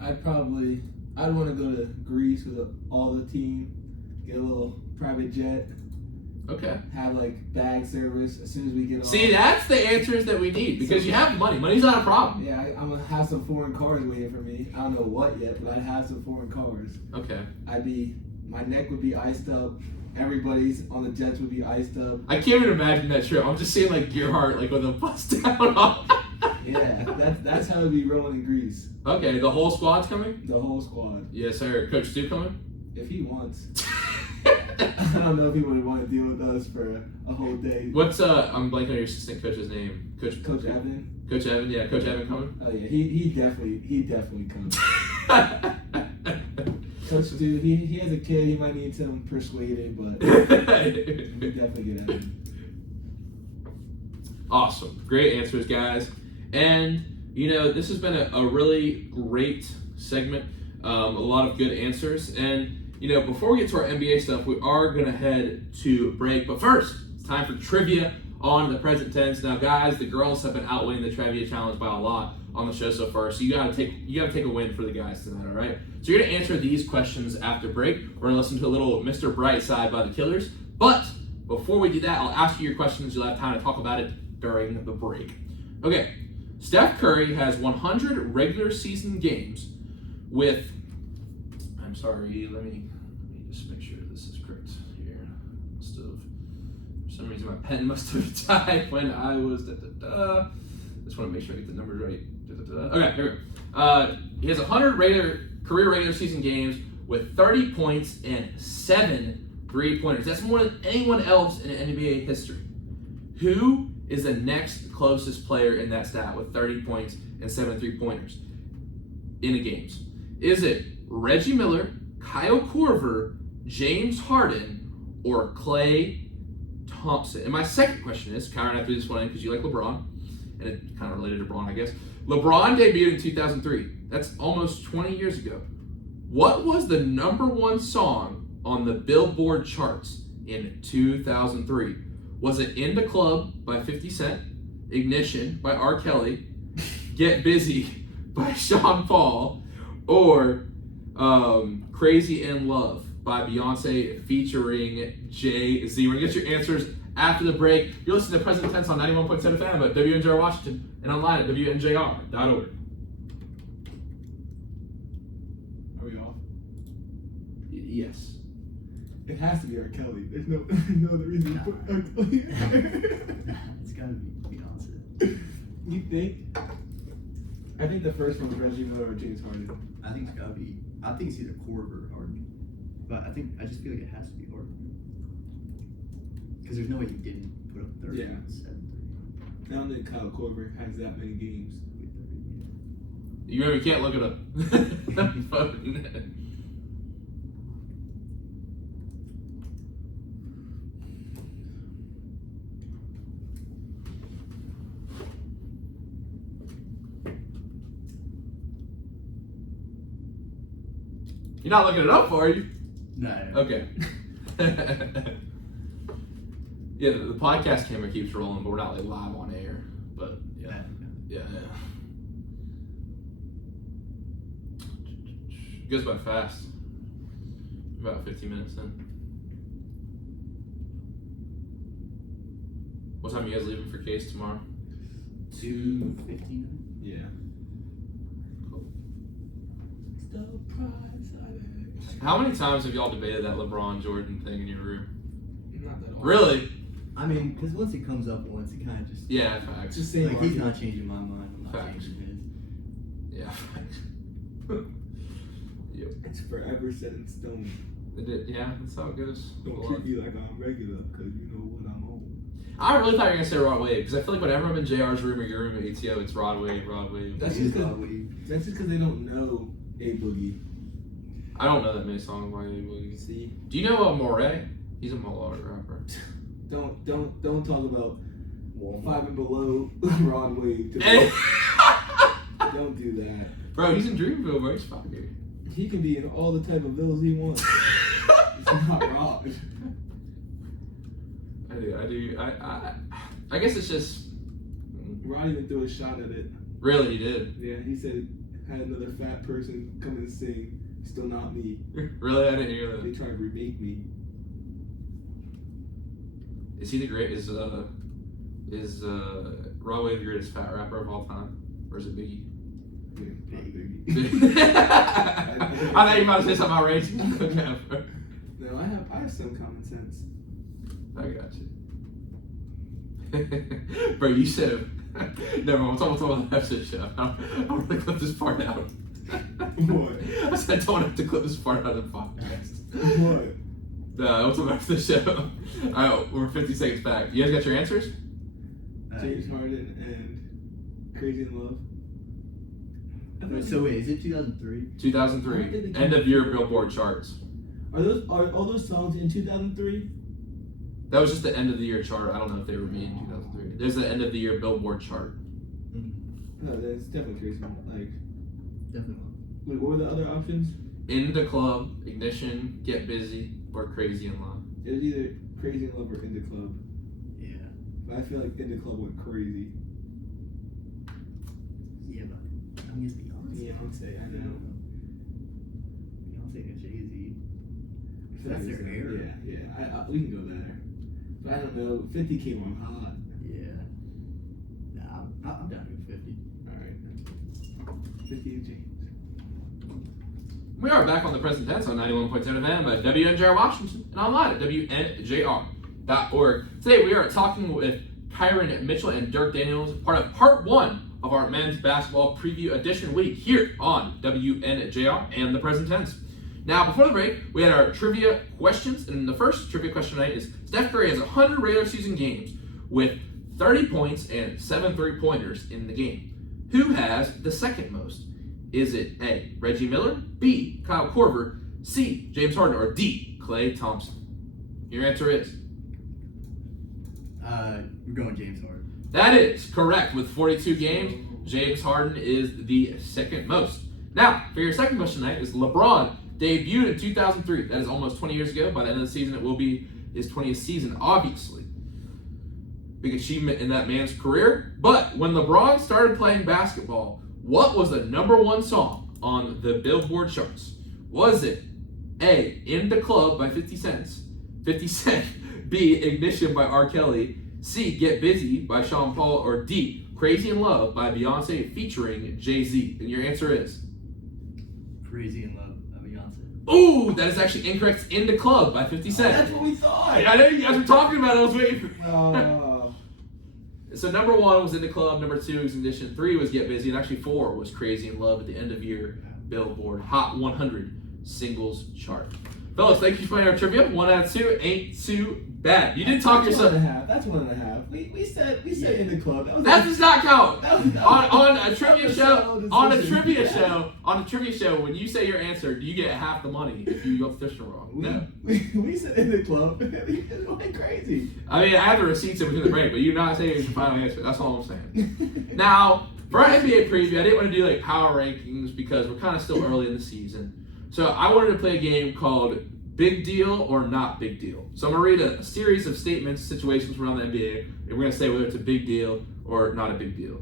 I'd want to go to Greece with all the team, get a little private jet, Okay. have like bag service as soon as we get on. See, that's the answers that we need because you have money. Money's not a problem. Yeah, I'm gonna have some foreign cars waiting for me. I don't know what yet, but I'd have some foreign cars. Okay. My neck would be iced up. Everybody's on the jets would be iced up. I can't even imagine that trip. I'm just seeing like Gearhart like with a bust down on. Yeah, that's how it'd be rolling in Greece. Okay, the whole squad's coming? The whole squad. Yes, sir. Coach Stu coming? If he wants. I don't know if he would want to deal with us for a whole day. What's I'm blanking on your assistant coach's name. Coach Evan. Coach Evan, yeah, Coach Evan coming? Oh yeah, he definitely comes. Coach Stu, he has a kid, he might need some persuaded, but he definitely get Evan. Awesome. Great answers, guys. And, you know, this has been a really great segment. A lot of good answers. And, you know, before we get to our NBA stuff, we are going to head to break. But first, it's time for trivia on the present tense. Now, guys, the girls have been outwinning the trivia challenge by a lot on the show so far. So you gotta take a win for the guys tonight, all right? So you're gonna answer these questions after break. We're gonna listen to a little Mr. Brightside by the Killers. But before we do that, I'll ask you your questions. You'll have time to talk about it during the break. Okay. Steph Curry has 100 regular season games with, I'm sorry, let me just make sure this is correct here. For some reason my pen must have died when I was, just want to make sure I get the numbers right. Okay, here we go. He has 100 career regular season games with 30 points and 7 3-pointers. That's more than anyone else in NBA history. Who is the next closest player in that stat with 30 points and 7 3-pointers in the games? Is it Reggie Miller, Kyle Korver, James Harden, or Klay Thompson? And my second question is, Kyran, I threw this one in because you like LeBron, and it kind of related to LeBron, I guess. LeBron debuted in 2003. That's almost 20 years ago. What was the #1 song on the Billboard charts in 2003? Was it In the Club by 50 Cent, Ignition by R. Kelly, Get Busy by Sean Paul, or Crazy in Love by Beyonce featuring Jay-Z? We're going to get your answers after the break. You're listening to Present Tense on 91.7 FM at WNJR Washington and online at WNJR.org. Are we off? Yes. It has to be R. Kelly. There's no other reason to put R. Kelly. It's gotta be Beyonce. You think? I think the first one was Reggie Miller or James Harden. I think it's gotta be. I think it's either Korver or Harden, but I just feel like it has to be Harden because there's no way he didn't put up 30 and 7 I don't think Kyle Korver has that many games. You remember, you can't look it up. You're not looking it up, are you? No. Okay. Yeah, the podcast camera keeps rolling, but we're not like live on air. But yeah. It goes by fast. About 15 minutes in. What time are you guys leaving for Case tomorrow? 2:15. Yeah. How many times have y'all debated that LeBron Jordan thing in your room? Not that often. Really? I mean, because once it comes up once, it kind of just Yeah, facts. Just saying, like he's not changing my mind. I'm not Facts. changing his. Yeah, facts. you. It's forever set in stone. Yeah, that's how it goes. Don't treat me like I'm regular, because you know what I'm on. I really thought you were going to say Rod Wave, because I feel like whenever I'm in JR's room or your room at ATO, it's Rod Wave. That's just because they don't know A Boogie. I don't know that many songs by A Boogie. See? Do you know Moray? He's a melodic rapper. Don't talk about 5 and below Rod Wave. Don't do that. Bro, he's in Dreamville, bro. He's fucking. He can be in all the type of villas he wants. It's not Rod. I guess it's just. Rod even threw a shot at it. Really, he did. Yeah, he said had another fat person come and sing. Still not me. Really, I didn't hear They that. tried to remake me. Is he the great? Is Rod Wave the greatest fat rapper of all time, or is it Biggie? Biggie. I thought you were about to say something outrageous. No, I have some common sense. I got you. Bro, you said never mind, we'll talk about the episode show. I'm gonna clip this part out. What? I said I don't have to clip this part out of the podcast. What? No, we'll talk about the show. Alright, we're 50 seconds back. You guys got your answers? James Harden and Crazy in Love. So wait, is it 2003? 2003. End of year Billboard charts. Are all those songs in 2003? That was just the end of the year chart. I don't know if they were made in 2003. There's the end of the year Billboard chart. No, that's definitely Crazy. Like, Definitely. wait, what were the other options? In the Club, Ignition, Get Busy, or Crazy in Love. It was either Crazy in Love or In the Club. Yeah. But I feel like In the Club went crazy. Yeah, but I mean, it's Beyonce. Beyonce, I know. Beyonce and Jay-Z. I feel That's like their it's- era. Yeah. We can go there. But I don't know. 50 came on hot. Yeah. Nah, I'm down with 50. Alright. 50 and James. We are back on the present tense on 91.7 FM at WNJR Washington and online at WNJR.org. Today we are talking with Kyran Mitchell and Dirk Daniels, part of part 1 of our men's basketball preview edition week here on WNJR and the present tense. Now, before the break, we had our trivia questions, and the first trivia question tonight is Steph Curry has 100 regular season games with 30 points and 7 3-pointers in the game. Who has the second most? Is it A, Reggie Miller, B, Kyle Korver, C, James Harden, or D, Klay Thompson? Your answer is? We're going James Harden. That is correct. With 42 games, James Harden is the second most. Now, for your second question tonight is LeBron debuted in 2003. That is almost 20 years ago. By the end of the season, it will be his 20th season, obviously. Big achievement in that man's career. But when LeBron started playing basketball, what was the #1 song on the Billboard charts? Was it A, In the Club by 50 Cent, B, Ignition by R. Kelly, C, Get Busy by Sean Paul, or D, Crazy in Love by Beyonce featuring Jay-Z? And your answer is? Crazy in Love by Beyonce. Ooh, that is actually incorrect. It's In the Club by 50 Cent. That's what we thought. I know you guys were talking about it. I was waiting for Oh. So #1 was In the Club, #2 was Ignition, 3 was Get Busy, and actually 4 was Crazy in Love at the end of year Billboard Hot 100 singles chart. Fellas, thank you for playing our trivia. 1 out of 2 ain't too bad. You did talk yourself. That's 1.5. We said In the Club. That does not count. That was On a trivia show, on a decision. trivia show, when you say your answer, do you get half the money if you got the decision wrong? No. We said In the Club. It went crazy. I mean, I have the receipts in between the break, but you're not saying it's your final answer. That's all I'm saying. Now, for our NBA preview, I didn't want to do like power rankings because we're kind of still early in the season. So I wanted to play a game called Big Deal or Not Big Deal. So I'm going to read a series of statements, situations around the NBA, and we're going to say whether it's a big deal or not a big deal.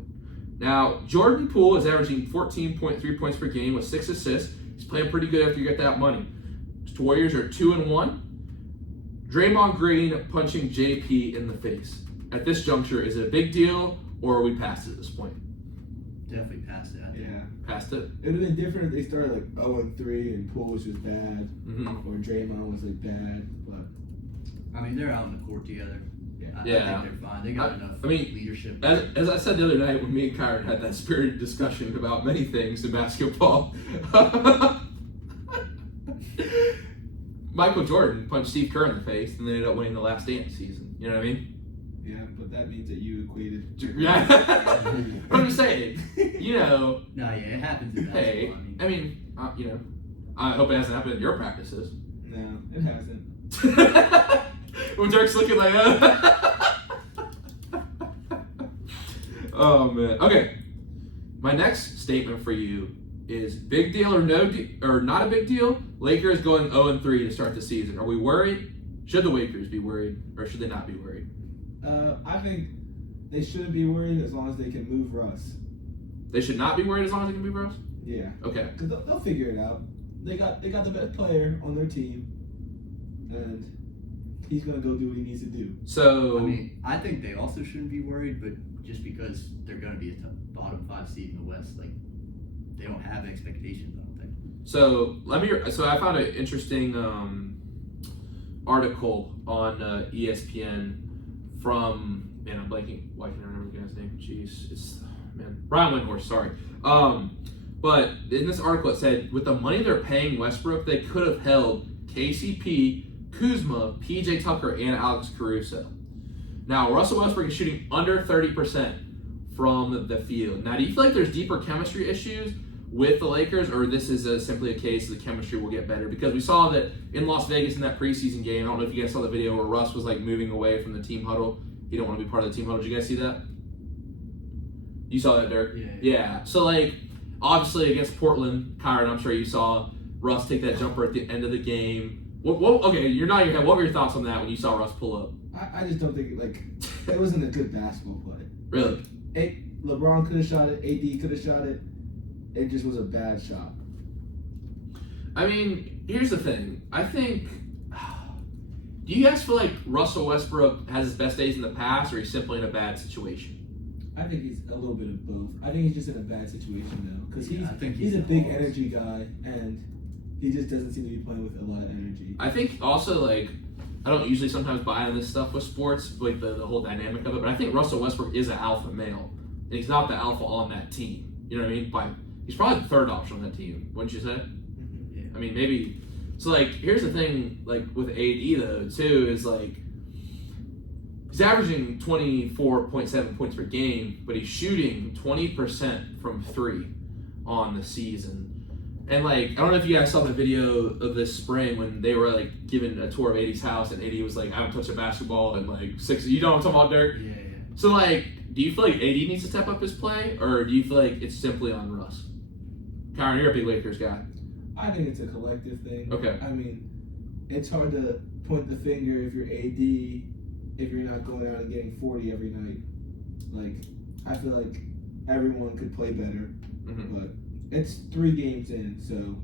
Now, Jordan Poole is averaging 14.3 points per game with 6 assists. He's playing pretty good after you get that money. The Warriors are 2-1. Draymond Green punching JP in the face. At this juncture, is it a big deal or are we past it at this point? Definitely past that. Yeah. Past it? It would have been different if they started like 0-3 and Poole was just bad, Mm-hmm. or Draymond was like bad. But I mean, they're out in the court together. Yeah. I Yeah. think they're fine. They got enough leadership. As I said the other night when me and Kyran had that spirited discussion about many things in basketball, Michael Jordan punched Steve Kerr in the face and they ended up winning the Last Dance season. You know what I mean? Yeah, but that means that you equated. Yeah. I'm just saying, you know. No, yeah, it happens in Hey, basketball. I mean, you know, I hope it hasn't happened at your practices. No, it hasn't. When Dirk's looking like, oh man. Okay. My next statement for you is big deal or or not a big deal. Lakers going 0-3 to start the season. Are we worried? Should the Lakers be worried, or should they not be worried? I think they shouldn't be worried as long as they can move Russ. They should not be worried as long as they can move Russ? Yeah. Okay. Because they'll figure it out. They got the best player on their team, and he's gonna go do what he needs to do. So I mean, I think they also shouldn't be worried, but just because they're going to be a bottom 5 seed in the West, like they don't have expectations. I don't think. So I found an interesting article on ESPN from I'm blanking. Why can't I remember the guy's name? Jeez, it's Brian Windhorst. Sorry. But in this article it said with the money they're paying Westbrook, they could have held KCP, Kuzma, PJ Tucker, and Alex Caruso. Now Russell Westbrook is shooting under 30% from the field. Now, do you feel like there's deeper chemistry issues with the Lakers, or this is simply a case of the chemistry will get better? Because we saw that in Las Vegas in that preseason game. I don't know if you guys saw the video where Russ was like moving away from the team huddle. He didn't want to be part of the team huddle. Did you guys see that? You saw that, Dirk? Yeah. So like, obviously against Portland, Kyran, I'm sure you saw Russ take that jumper at the end of the game. Okay, you're nodding your head. What were your thoughts on that when you saw Russ pull up? I just don't think it wasn't a good basketball play. Really? LeBron could have shot it. AD could have shot it. It just was a bad shot. I mean, here's the thing. I think. Do you guys feel like Russell Westbrook has his best days in the past, or he's simply in a bad situation? I think he's a little bit of both. I think he's just in a bad situation though, because he's a the big boss. energy guy, and he just doesn't seem to be playing with a lot of energy. I think also like. I don't usually sometimes buy into this stuff with sports, like the whole dynamic of it, but I think Russell Westbrook is an alpha male, and he's not the alpha on that team. You know what I mean? He's probably the third option on that team, wouldn't you say? Yeah. I mean, maybe. So, like, here's the thing, like, with AD, though, too, is, like, he's averaging 24.7 points per game, but he's shooting 20% from 3 on the season. And, like, I don't know if you guys saw the video of this spring when they were, like, giving a tour of AD's house, and AD was like, I haven't touched a basketball in, like, 6 You know what I'm talking about, Dirk? Yeah. So, like, do you feel like AD needs to step up his play, or do you feel like it's simply on Russ? Kyran, you're a big Lakers guy. I think it's a collective thing. Okay. I mean, it's hard to point the finger if you're AD if you're not going out and getting 40 every night. Like, I feel like everyone could play better, but it's 3 games in, so.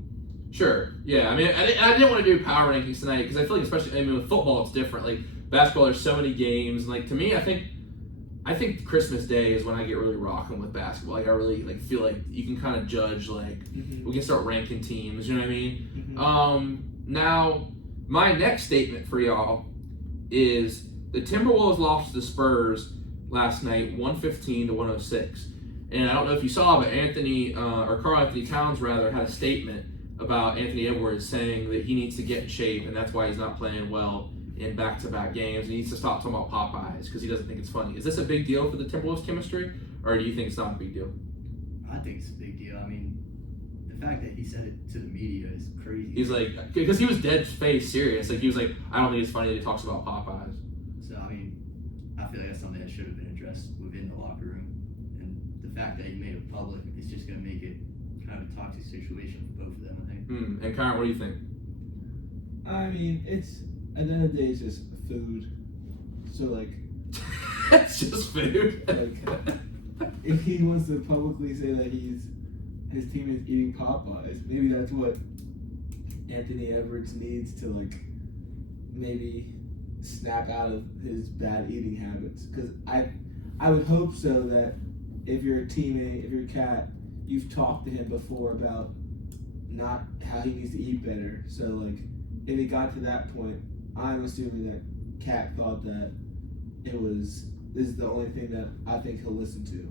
Sure. Yeah. I mean, I didn't want to do power rankings tonight because I feel like, especially, I mean, with football, it's different. Like, basketball, there's so many games. And, like, to me, I think Christmas Day is when I get really rocking with basketball. Like, I really, like, feel like you can kind of judge, like, we can start ranking teams. You know what I mean? Now, my next statement for y'all is the Timberwolves lost to the Spurs last night, 115-106. And I don't know if you saw, but Karl Anthony Towns rather had a statement about Anthony Edwards saying that he needs to get in shape, and that's why he's not playing well in back-to-back games. He needs to stop talking about Popeyes because he doesn't think it's funny. Is this a big deal for the Timberwolves chemistry, or do you think it's not a big deal? I think it's a big deal. I mean, the fact that he said it to the media is crazy. He's like, because he was dead face serious. Like, he was like, I don't think it's funny that he talks about Popeyes. So, I mean, I feel like that's something that should have been addressed within the locker room. And the fact that he made it public is just going to make it kind of a toxic situation for both of them, I think. And Kyran, what do you think? I mean, at the end of the day, it's just food. So, like... It's just food. Like, if he wants to publicly say that his team is eating Popeyes, maybe that's what Anthony Edwards needs to, like, maybe snap out of his bad eating habits. Because I would hope so that if you're a teammate, if you're a cat, you've talked to him before about not how he needs to eat better. So, like, if it got to that point, I'm assuming that Cat thought that this is the only thing that I think he'll listen to.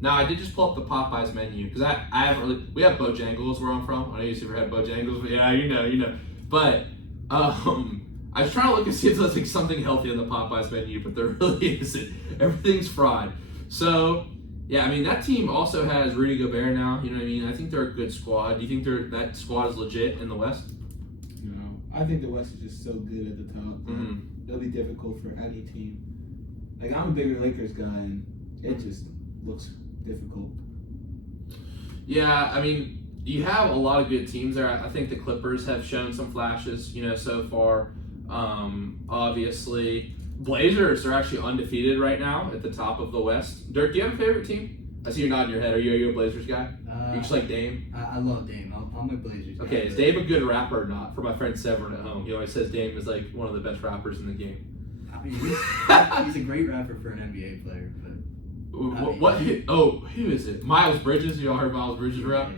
Now, I did just pull up the Popeyes menu because I haven't really. We have Bojangles where I'm from. I know you've ever had Bojangles, but yeah, you know. But I was trying to look and see if there's like something healthy on the Popeyes menu, but there really isn't. Everything's fried. So, yeah, I mean, that team also has Rudy Gobert now. You know what I mean? I think they're a good squad. Do you think that squad is legit in the West? No, I think the West is just so good at the top. It'll be difficult for any team. Like, I'm a bigger Lakers guy, and it just looks difficult. Yeah, I mean, you have a lot of good teams there. I think the Clippers have shown some flashes, so far. Obviously, Blazers are actually undefeated right now at the top of the West. Dirk, do you have a favorite team? I see you're nodding your head. Are you a Blazers guy? You just like Dame? I love Dame. I'm a Blazers guy. Okay, is Dame a good rapper or not? For my friend Severin at home, he always says Dame is like one of the best rappers in the game. I mean, he's a great rapper for an NBA player, but who is it? Miles Bridges? You all heard Miles Bridges rap?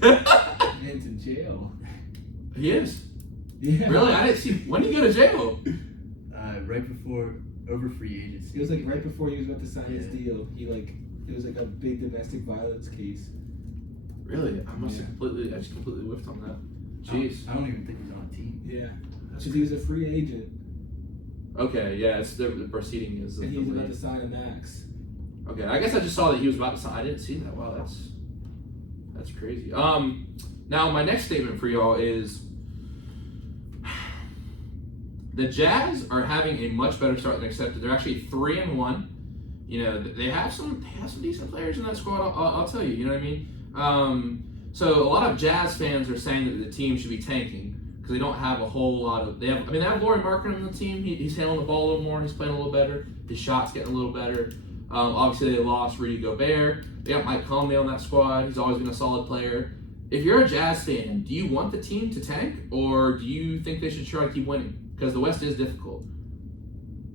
Man's in jail. He is. Yeah. Really? I didn't see. When did he go to jail? Right before over free agency. It was like right before he was about to sign his deal. It was like a big domestic violence case. Really? I just completely whiffed on that. Jeez. I don't even think he's on a team. Yeah. Because he was a free agent. Okay, yeah, it's the proceeding is. And he was about to sign a max. Okay, I guess I just saw that he was about to sign. I didn't see that. Wow, that's crazy. Now my next statement for y'all is the Jazz are having a much better start than expected. They're actually 3-1. They have some decent players in that squad. I'll tell you. You know what I mean? So a lot of Jazz fans are saying that the team should be tanking because they don't have a whole lot of. They have Lauri Markkanen on the team. He's handling the ball a little more. He's playing a little better. His shot's getting a little better. Obviously, they lost Rudy Gobert. They got Mike Conley on that squad. He's always been a solid player. If you're a Jazz fan, do you want the team to tank, or do you think they should try to keep winning? Because the West is difficult.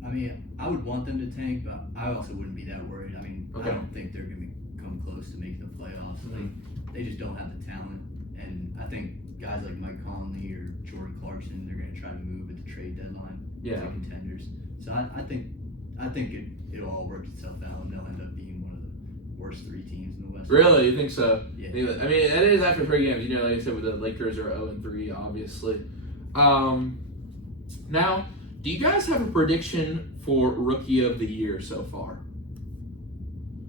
I mean, I would want them to tank, but I also wouldn't be that worried. I mean, Okay. I don't think they're going to come close to making the playoffs. Like, they just don't have the talent. And I think guys like Mike Conley or Jordan Clarkson, they're going to try to move at the trade deadline to contenders. So I think it'll all work itself out, and they'll end up being one of the worst three teams in the West. Really? You think so? Yeah. I mean, it is after 3 games. Like I said, with the Lakers are 0-3, obviously. Now, do you guys have a prediction for Rookie of the Year so far?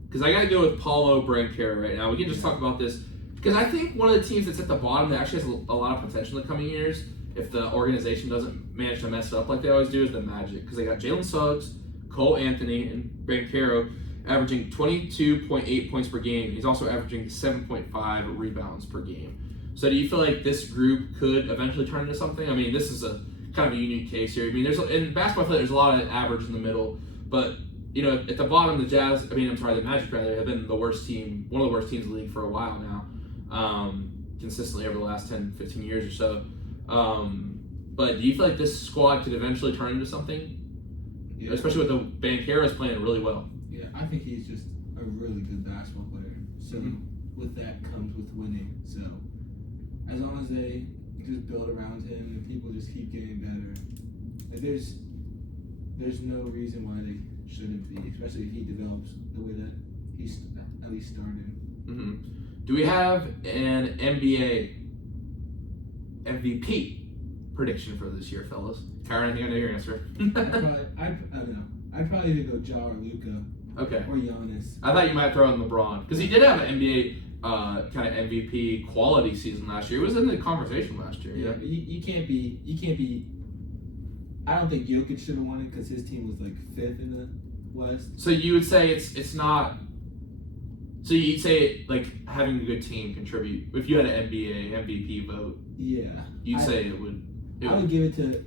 Because I got to go with Paulo Brancara right now. We can just talk about this. Because I think one of the teams that's at the bottom that actually has a lot of potential in the coming years, if the organization doesn't manage to mess it up like they always do, is the Magic. Because they got Jalen Suggs, Cole Anthony, and Brancara averaging 22.8 points per game. He's also averaging 7.5 rebounds per game. So do you feel like this group could eventually turn into something? I mean, this is a kind of a unique case here. I mean, in basketball play, there's a lot of average in the middle, but at the bottom, the Magic rather, have been the worst team, one of the worst teams in the league for a while now, consistently over the last 10, 15 years or so. But do you feel like this squad could eventually turn into something? Yeah. Especially with the Banchero is playing really well. Yeah, I think he's just a really good basketball player. So with that comes with winning. So as long as they just build around him and people just keep getting better, like there's no reason why they shouldn't be, especially if he develops the way that he's at least starting. Do we have an NBA MVP prediction for this year, fellas? Kyran, I think I know your answer. I don't know. I'd probably either go Ja or Luka. Okay. Or Giannis. I thought you might throw in LeBron because he did have an NBA kind of MVP quality season last year. He was in the conversation last year. Yeah, but you can't be. I don't think Jokic should have won it because his team was like 5th in the West. So you would say it's not. So you'd say like having a good team contribute. If you had an NBA MVP vote, yeah, you'd say it would. I would give it to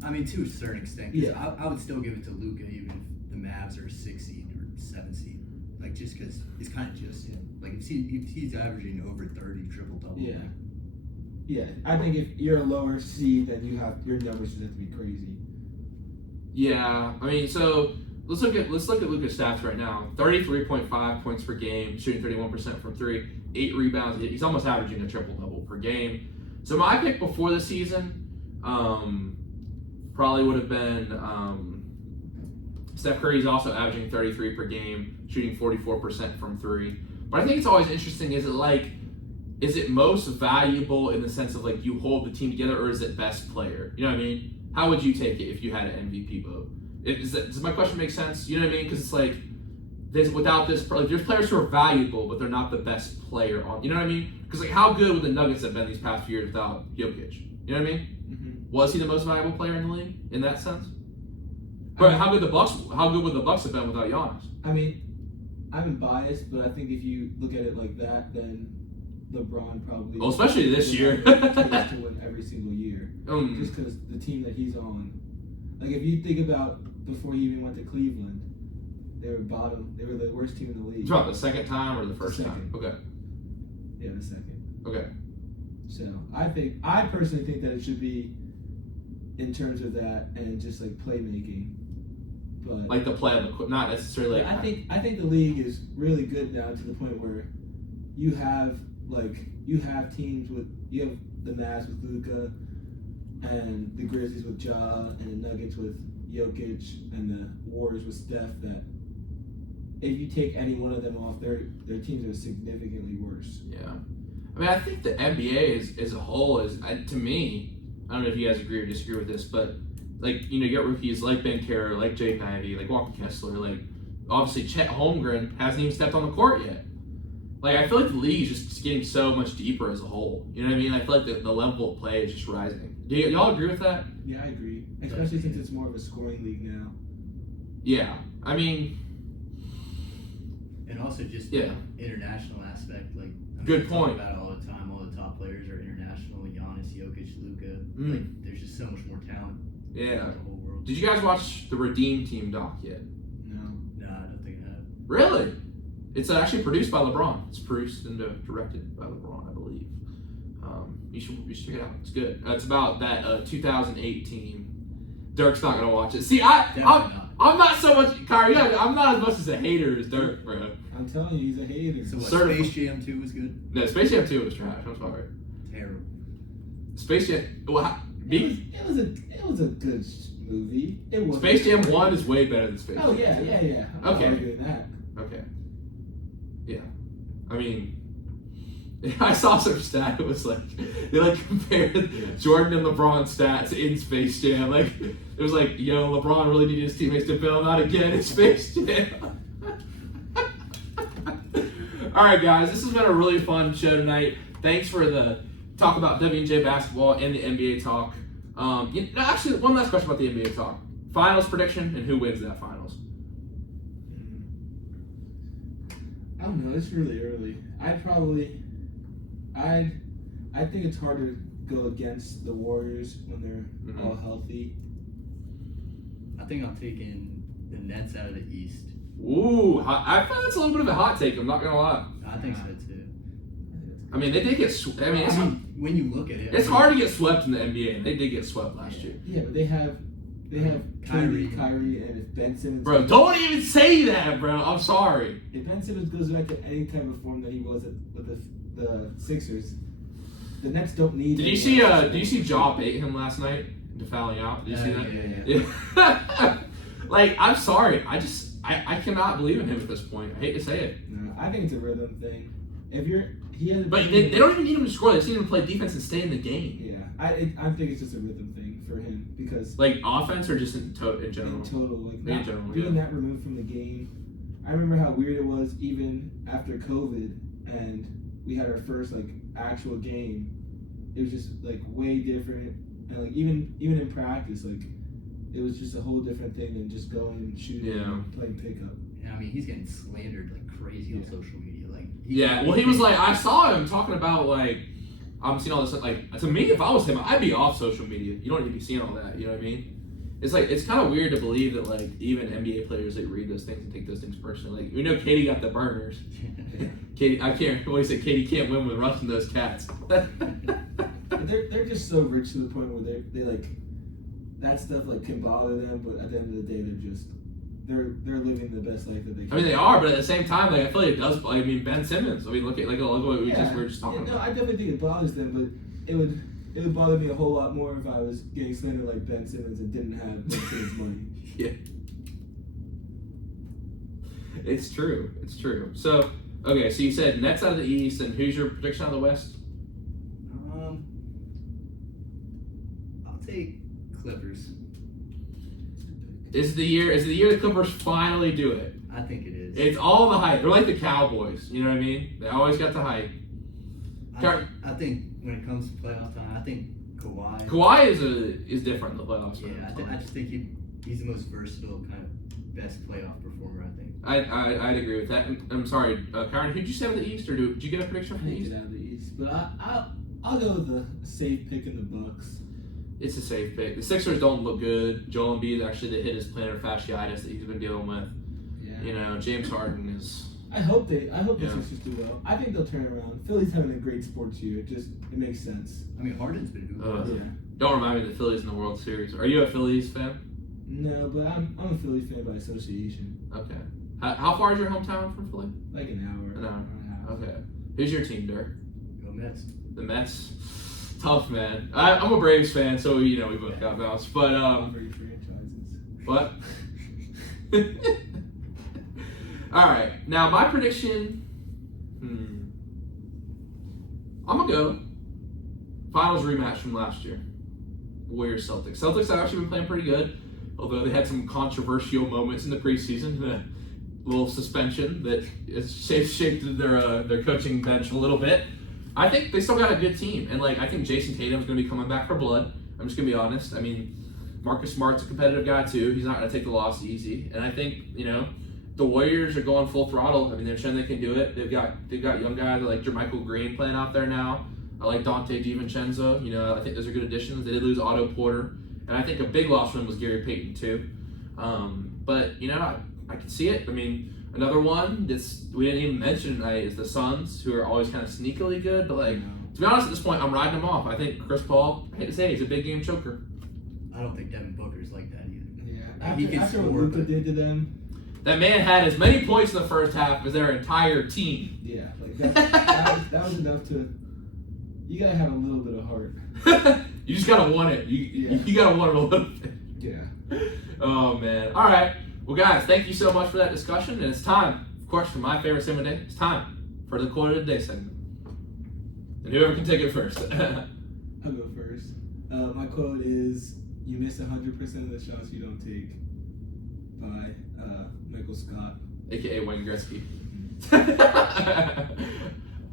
to a certain extent. Yeah, I would still give it to Luka even if the Mavs are 6 seed or 7 seed. Like just because it's kind of just him. Like if he's averaging over 30 triple-double. Yeah. Yeah, I think if you're a lower seed, then your numbers just have to be crazy. Yeah, I mean, so let's look at Luka's stats right now. 33.5 points per game, shooting 31% from 3, 8 rebounds. He's almost averaging a triple-double per game. So my pick before the season probably would have been Steph Curry's also averaging 33 per game, shooting 44% from 3. But I think it's always interesting, is it like is it most valuable in the sense of like you hold the team together, or is it best player? You know what I mean? How would you take it if you had an MVP vote? Does my question make sense? You know what I mean? Because it's like without this, like, there's players who are valuable, but they're not the best player on. You know what I mean? Because like how good would the Nuggets have been these past few years without Jokic? You know what I mean? Mm-hmm. Was he the most valuable player in the league in that sense? But how good would the Bucks have been without Giannis? I mean, I'm biased, but I think if you look at it like that, then LeBron probably. Well, especially this year. to win every single year, just because the team that he's on. Like if you think about before he even went to Cleveland, they were bottom. They were the worst team in the league. It's about the second time or the first time? Okay. Yeah, the second. Okay. So I personally think that it should be in terms of that and just like playmaking. But like the play on the court, not necessarily. I think the league is really good now to the point where you have teams with you have the Mavs with Luka and the Grizzlies with Ja and the Nuggets with Jokic and the Warriors with Steph. That if you take any one of them off, their teams are significantly worse. Yeah, I mean, I think the NBA as a whole is, to me, I don't know if you guys agree or disagree with this, but like, you know, you got rookies like Ben Carroll, like Jake Ivey, like Walker Kessler, like obviously Chet Holmgren hasn't even stepped on the court yet. Like, I feel like the league is just getting so much deeper as a whole. You know what I mean? I feel like the level of play is just rising. Do y'all agree with that? Yeah, I agree. Especially since it's more of a scoring league now. Yeah, I mean, and also just yeah, international aspect. Like, good point. We talk about it all the time. All the top players are international. Giannis, Jokic, Luka. Like, there's just so much more talent. Yeah. The whole world. Did you guys watch the Redeem Team doc yet? No. No, I don't think I have. Really? It's actually produced by LeBron. It's produced and directed by LeBron, I believe. You should check it out. It's good. It's about that 2008 team. Dirk's not gonna watch it. See, I'm not so much, Kyrie. I'm not as much as a hater as Dirk, bro. I'm telling you, he's a hater. So what, Certified. Space Jam 2 was good? No, Space Jam 2 was trash. I'm sorry. Terrible. Space Jam. Well, it was a good movie. It was. Space Jam 1 is way better than Space Jam. Oh yeah. I'm not Okay. arguing that. Okay. Yeah. I mean, I saw some stat. It was like they like compared Jordan and LeBron stats in Space Jam. Like it was like, yo, LeBron really needed his teammates to bail him out again in Space Jam. All right, guys, this has been a really fun show tonight. Thanks for the talk about WNJ basketball and the NBA talk. Actually, one last question about the NBA talk. Finals prediction and who wins that finals? I don't know. It's really early. I think it's hard to go against the Warriors when they're all healthy. I think I'm taking the Nets out of the East. Ooh, I find that's a little bit of a hot take. I'm not gonna lie. I think so too. I mean, they did get. When you look at it, it's hard to get swept in the NBA. They did get swept last year. Yeah, but they have Kyrie, and if Ben Simmons. Bro, don't even say that, bro. I'm sorry. If Ben Simmons goes back to any type of form that he was with the Sixers, the Nets don't need. Did you see Ja bait him last night into fouling out? Did you see that? Yeah. Like, I'm sorry. I cannot believe in him at this point. I hate to say it. No, I think it's a rhythm thing. But they don't even need him to score. They just need him to play defense and stay in the game. Yeah, I think it's just a rhythm thing for him because like offense or just in general. In total, like in general, being that removed from the game. I remember how weird it was even after COVID and we had our first like actual game. It was just like way different, and like even in practice, like it was just a whole different thing than just going and shooting and playing pickup. Yeah, I mean he's getting slandered like crazy on social media. Like he was like, I saw him talking about like, I'm seeing all this like, to me if I was him I'd be off social media. You don't need to be seeing all that. You know what I mean? It's like it's kind of weird to believe that like even NBA players like read those things and take those things personally. Like we know Katie got the burners. Katie, I can't always say Katie can't win with rushing those cats. They're just so rich to the point where they like that stuff like can bother them, but at the end of the day they're living the best life that they can. I mean they are, but at the same time, like I feel like it does. I mean Ben Simmons. I mean look at what we were just talking about. No, I definitely think it bothers them, but it would bother me a whole lot more if I was getting slandered like Ben Simmons and didn't have Ben Simmons money. Yeah. It's true. So Okay, so you said Nets out of the East, and who's your prediction out of the West? I'll take Clippers. Is the year the Clippers finally do it? I think it is. It's all the hype. They're like the Cowboys. You know what I mean? They always got the hype. I think when it comes to playoff time, I think Kawhi. Kawhi is different in the playoffs. Yeah, I just think he's the most versatile kind of best playoff performer. I think. I'd agree with that. I'm sorry, Kyran. Who'd you say with the East, or did you get a prediction I from the think East? it out of the East, but I'll go with the safe pick in the Bucks. It's a safe pick. The Sixers don't look good. Joel Embiid actually did hit his plantar fasciitis that he's been dealing with. Yeah. You know, James Harden is. I hope the Yeah. Sixers do well. I think they'll turn around. Philly's having a great sports year. It makes sense. I mean, Harden's been hooping. Yeah. Don't remind me of the Phillies in the World Series. Are you a Phillies fan? No, but I'm a Philly fan by association. Okay. How far is your hometown from Philly? Like an hour. An hour. and a half. Okay. Who's your team, Dirk? Go Mets. The Mets. Tough, man. I'm a Braves fan, so we both got bounced. But Three franchises. what? All right. Now my prediction. I'm gonna go finals rematch from last year. Warriors Celtics. Celtics have actually been playing pretty good, although they had some controversial moments in the preseason. A little suspension that has shaped their coaching bench a little bit. I think they still got a good team, and I think Jason Tatum's going to be coming back for blood. I'm just going to be honest. I mean, Marcus Smart's a competitive guy too. He's not going to take the loss easy, and I think the Warriors are going full throttle. I mean, they're showing they can do it. They've got young guys like Jermichael Green playing out there now. I like Dante DiVincenzo. I think those are good additions. They did lose Otto Porter, and I think a big loss for them was Gary Payton too. But I can see it. I mean, another one we didn't even mention tonight is the Suns, who are always kind of sneakily good. But to be honest, at this point, I'm riding them off. I think Chris Paul, I hate to say, he's a big game choker. I don't think Devin Booker's like that either. Yeah. After what Luka did to them. That man had as many points in the first half as their entire team. Yeah, that was enough to. You gotta have a little bit of heart. You just gotta want it. You gotta want it a little bit. Yeah. Oh man. All right. Well, guys, thank you so much for that discussion, and it's time, of course, for my favorite segment of the day. It's time for the quote of the day segment, and whoever can take it first. I'll go first. My quote is, "You miss 100% of the shots you don't take," by Michael Scott, aka Wayne Gretzky.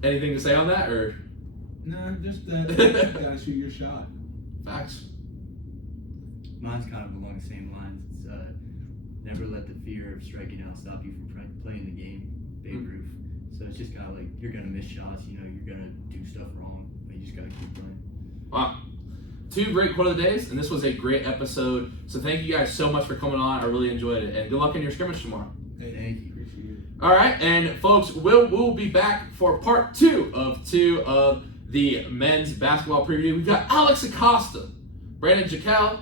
Anything to say on that, or? No, just that you gotta shoot your shot. Facts. Mine's kind of along the same lines. It's never let the fear of striking out stop you from playing the game. Babe Ruth. So it's just kind of like you're gonna miss shots. You're gonna do stuff wrong, but you just gotta keep playing. Wow. 2 great quote of the days, and this was a great episode. So thank you guys so much for coming on. I really enjoyed it, and good luck in your scrimmage tomorrow. Thank you. Appreciate it. All right, and folks, we'll be back for part 2 of the men's basketball preview. We've got Alex Acosta, Brandon Jekyll,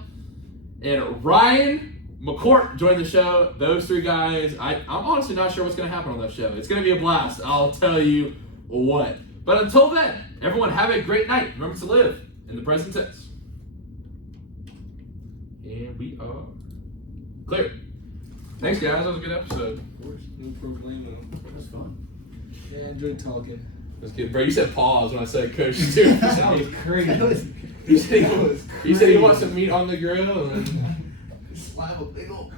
and Ryan McCourt join the show. Those 3 guys, I'm honestly not sure what's going to happen on that show. It's going to be a blast. I'll tell you what. But until then, everyone have a great night. Remember to live in the present tense. And we are clear. Thanks, guys. That was a good episode. Of course, no problemo. That was fun. Yeah, I enjoyed talking. That's good, bro. You said pause when I said coach too. That was crazy. You said That was he said he wants some meat on the grill. And Slap a big ol'.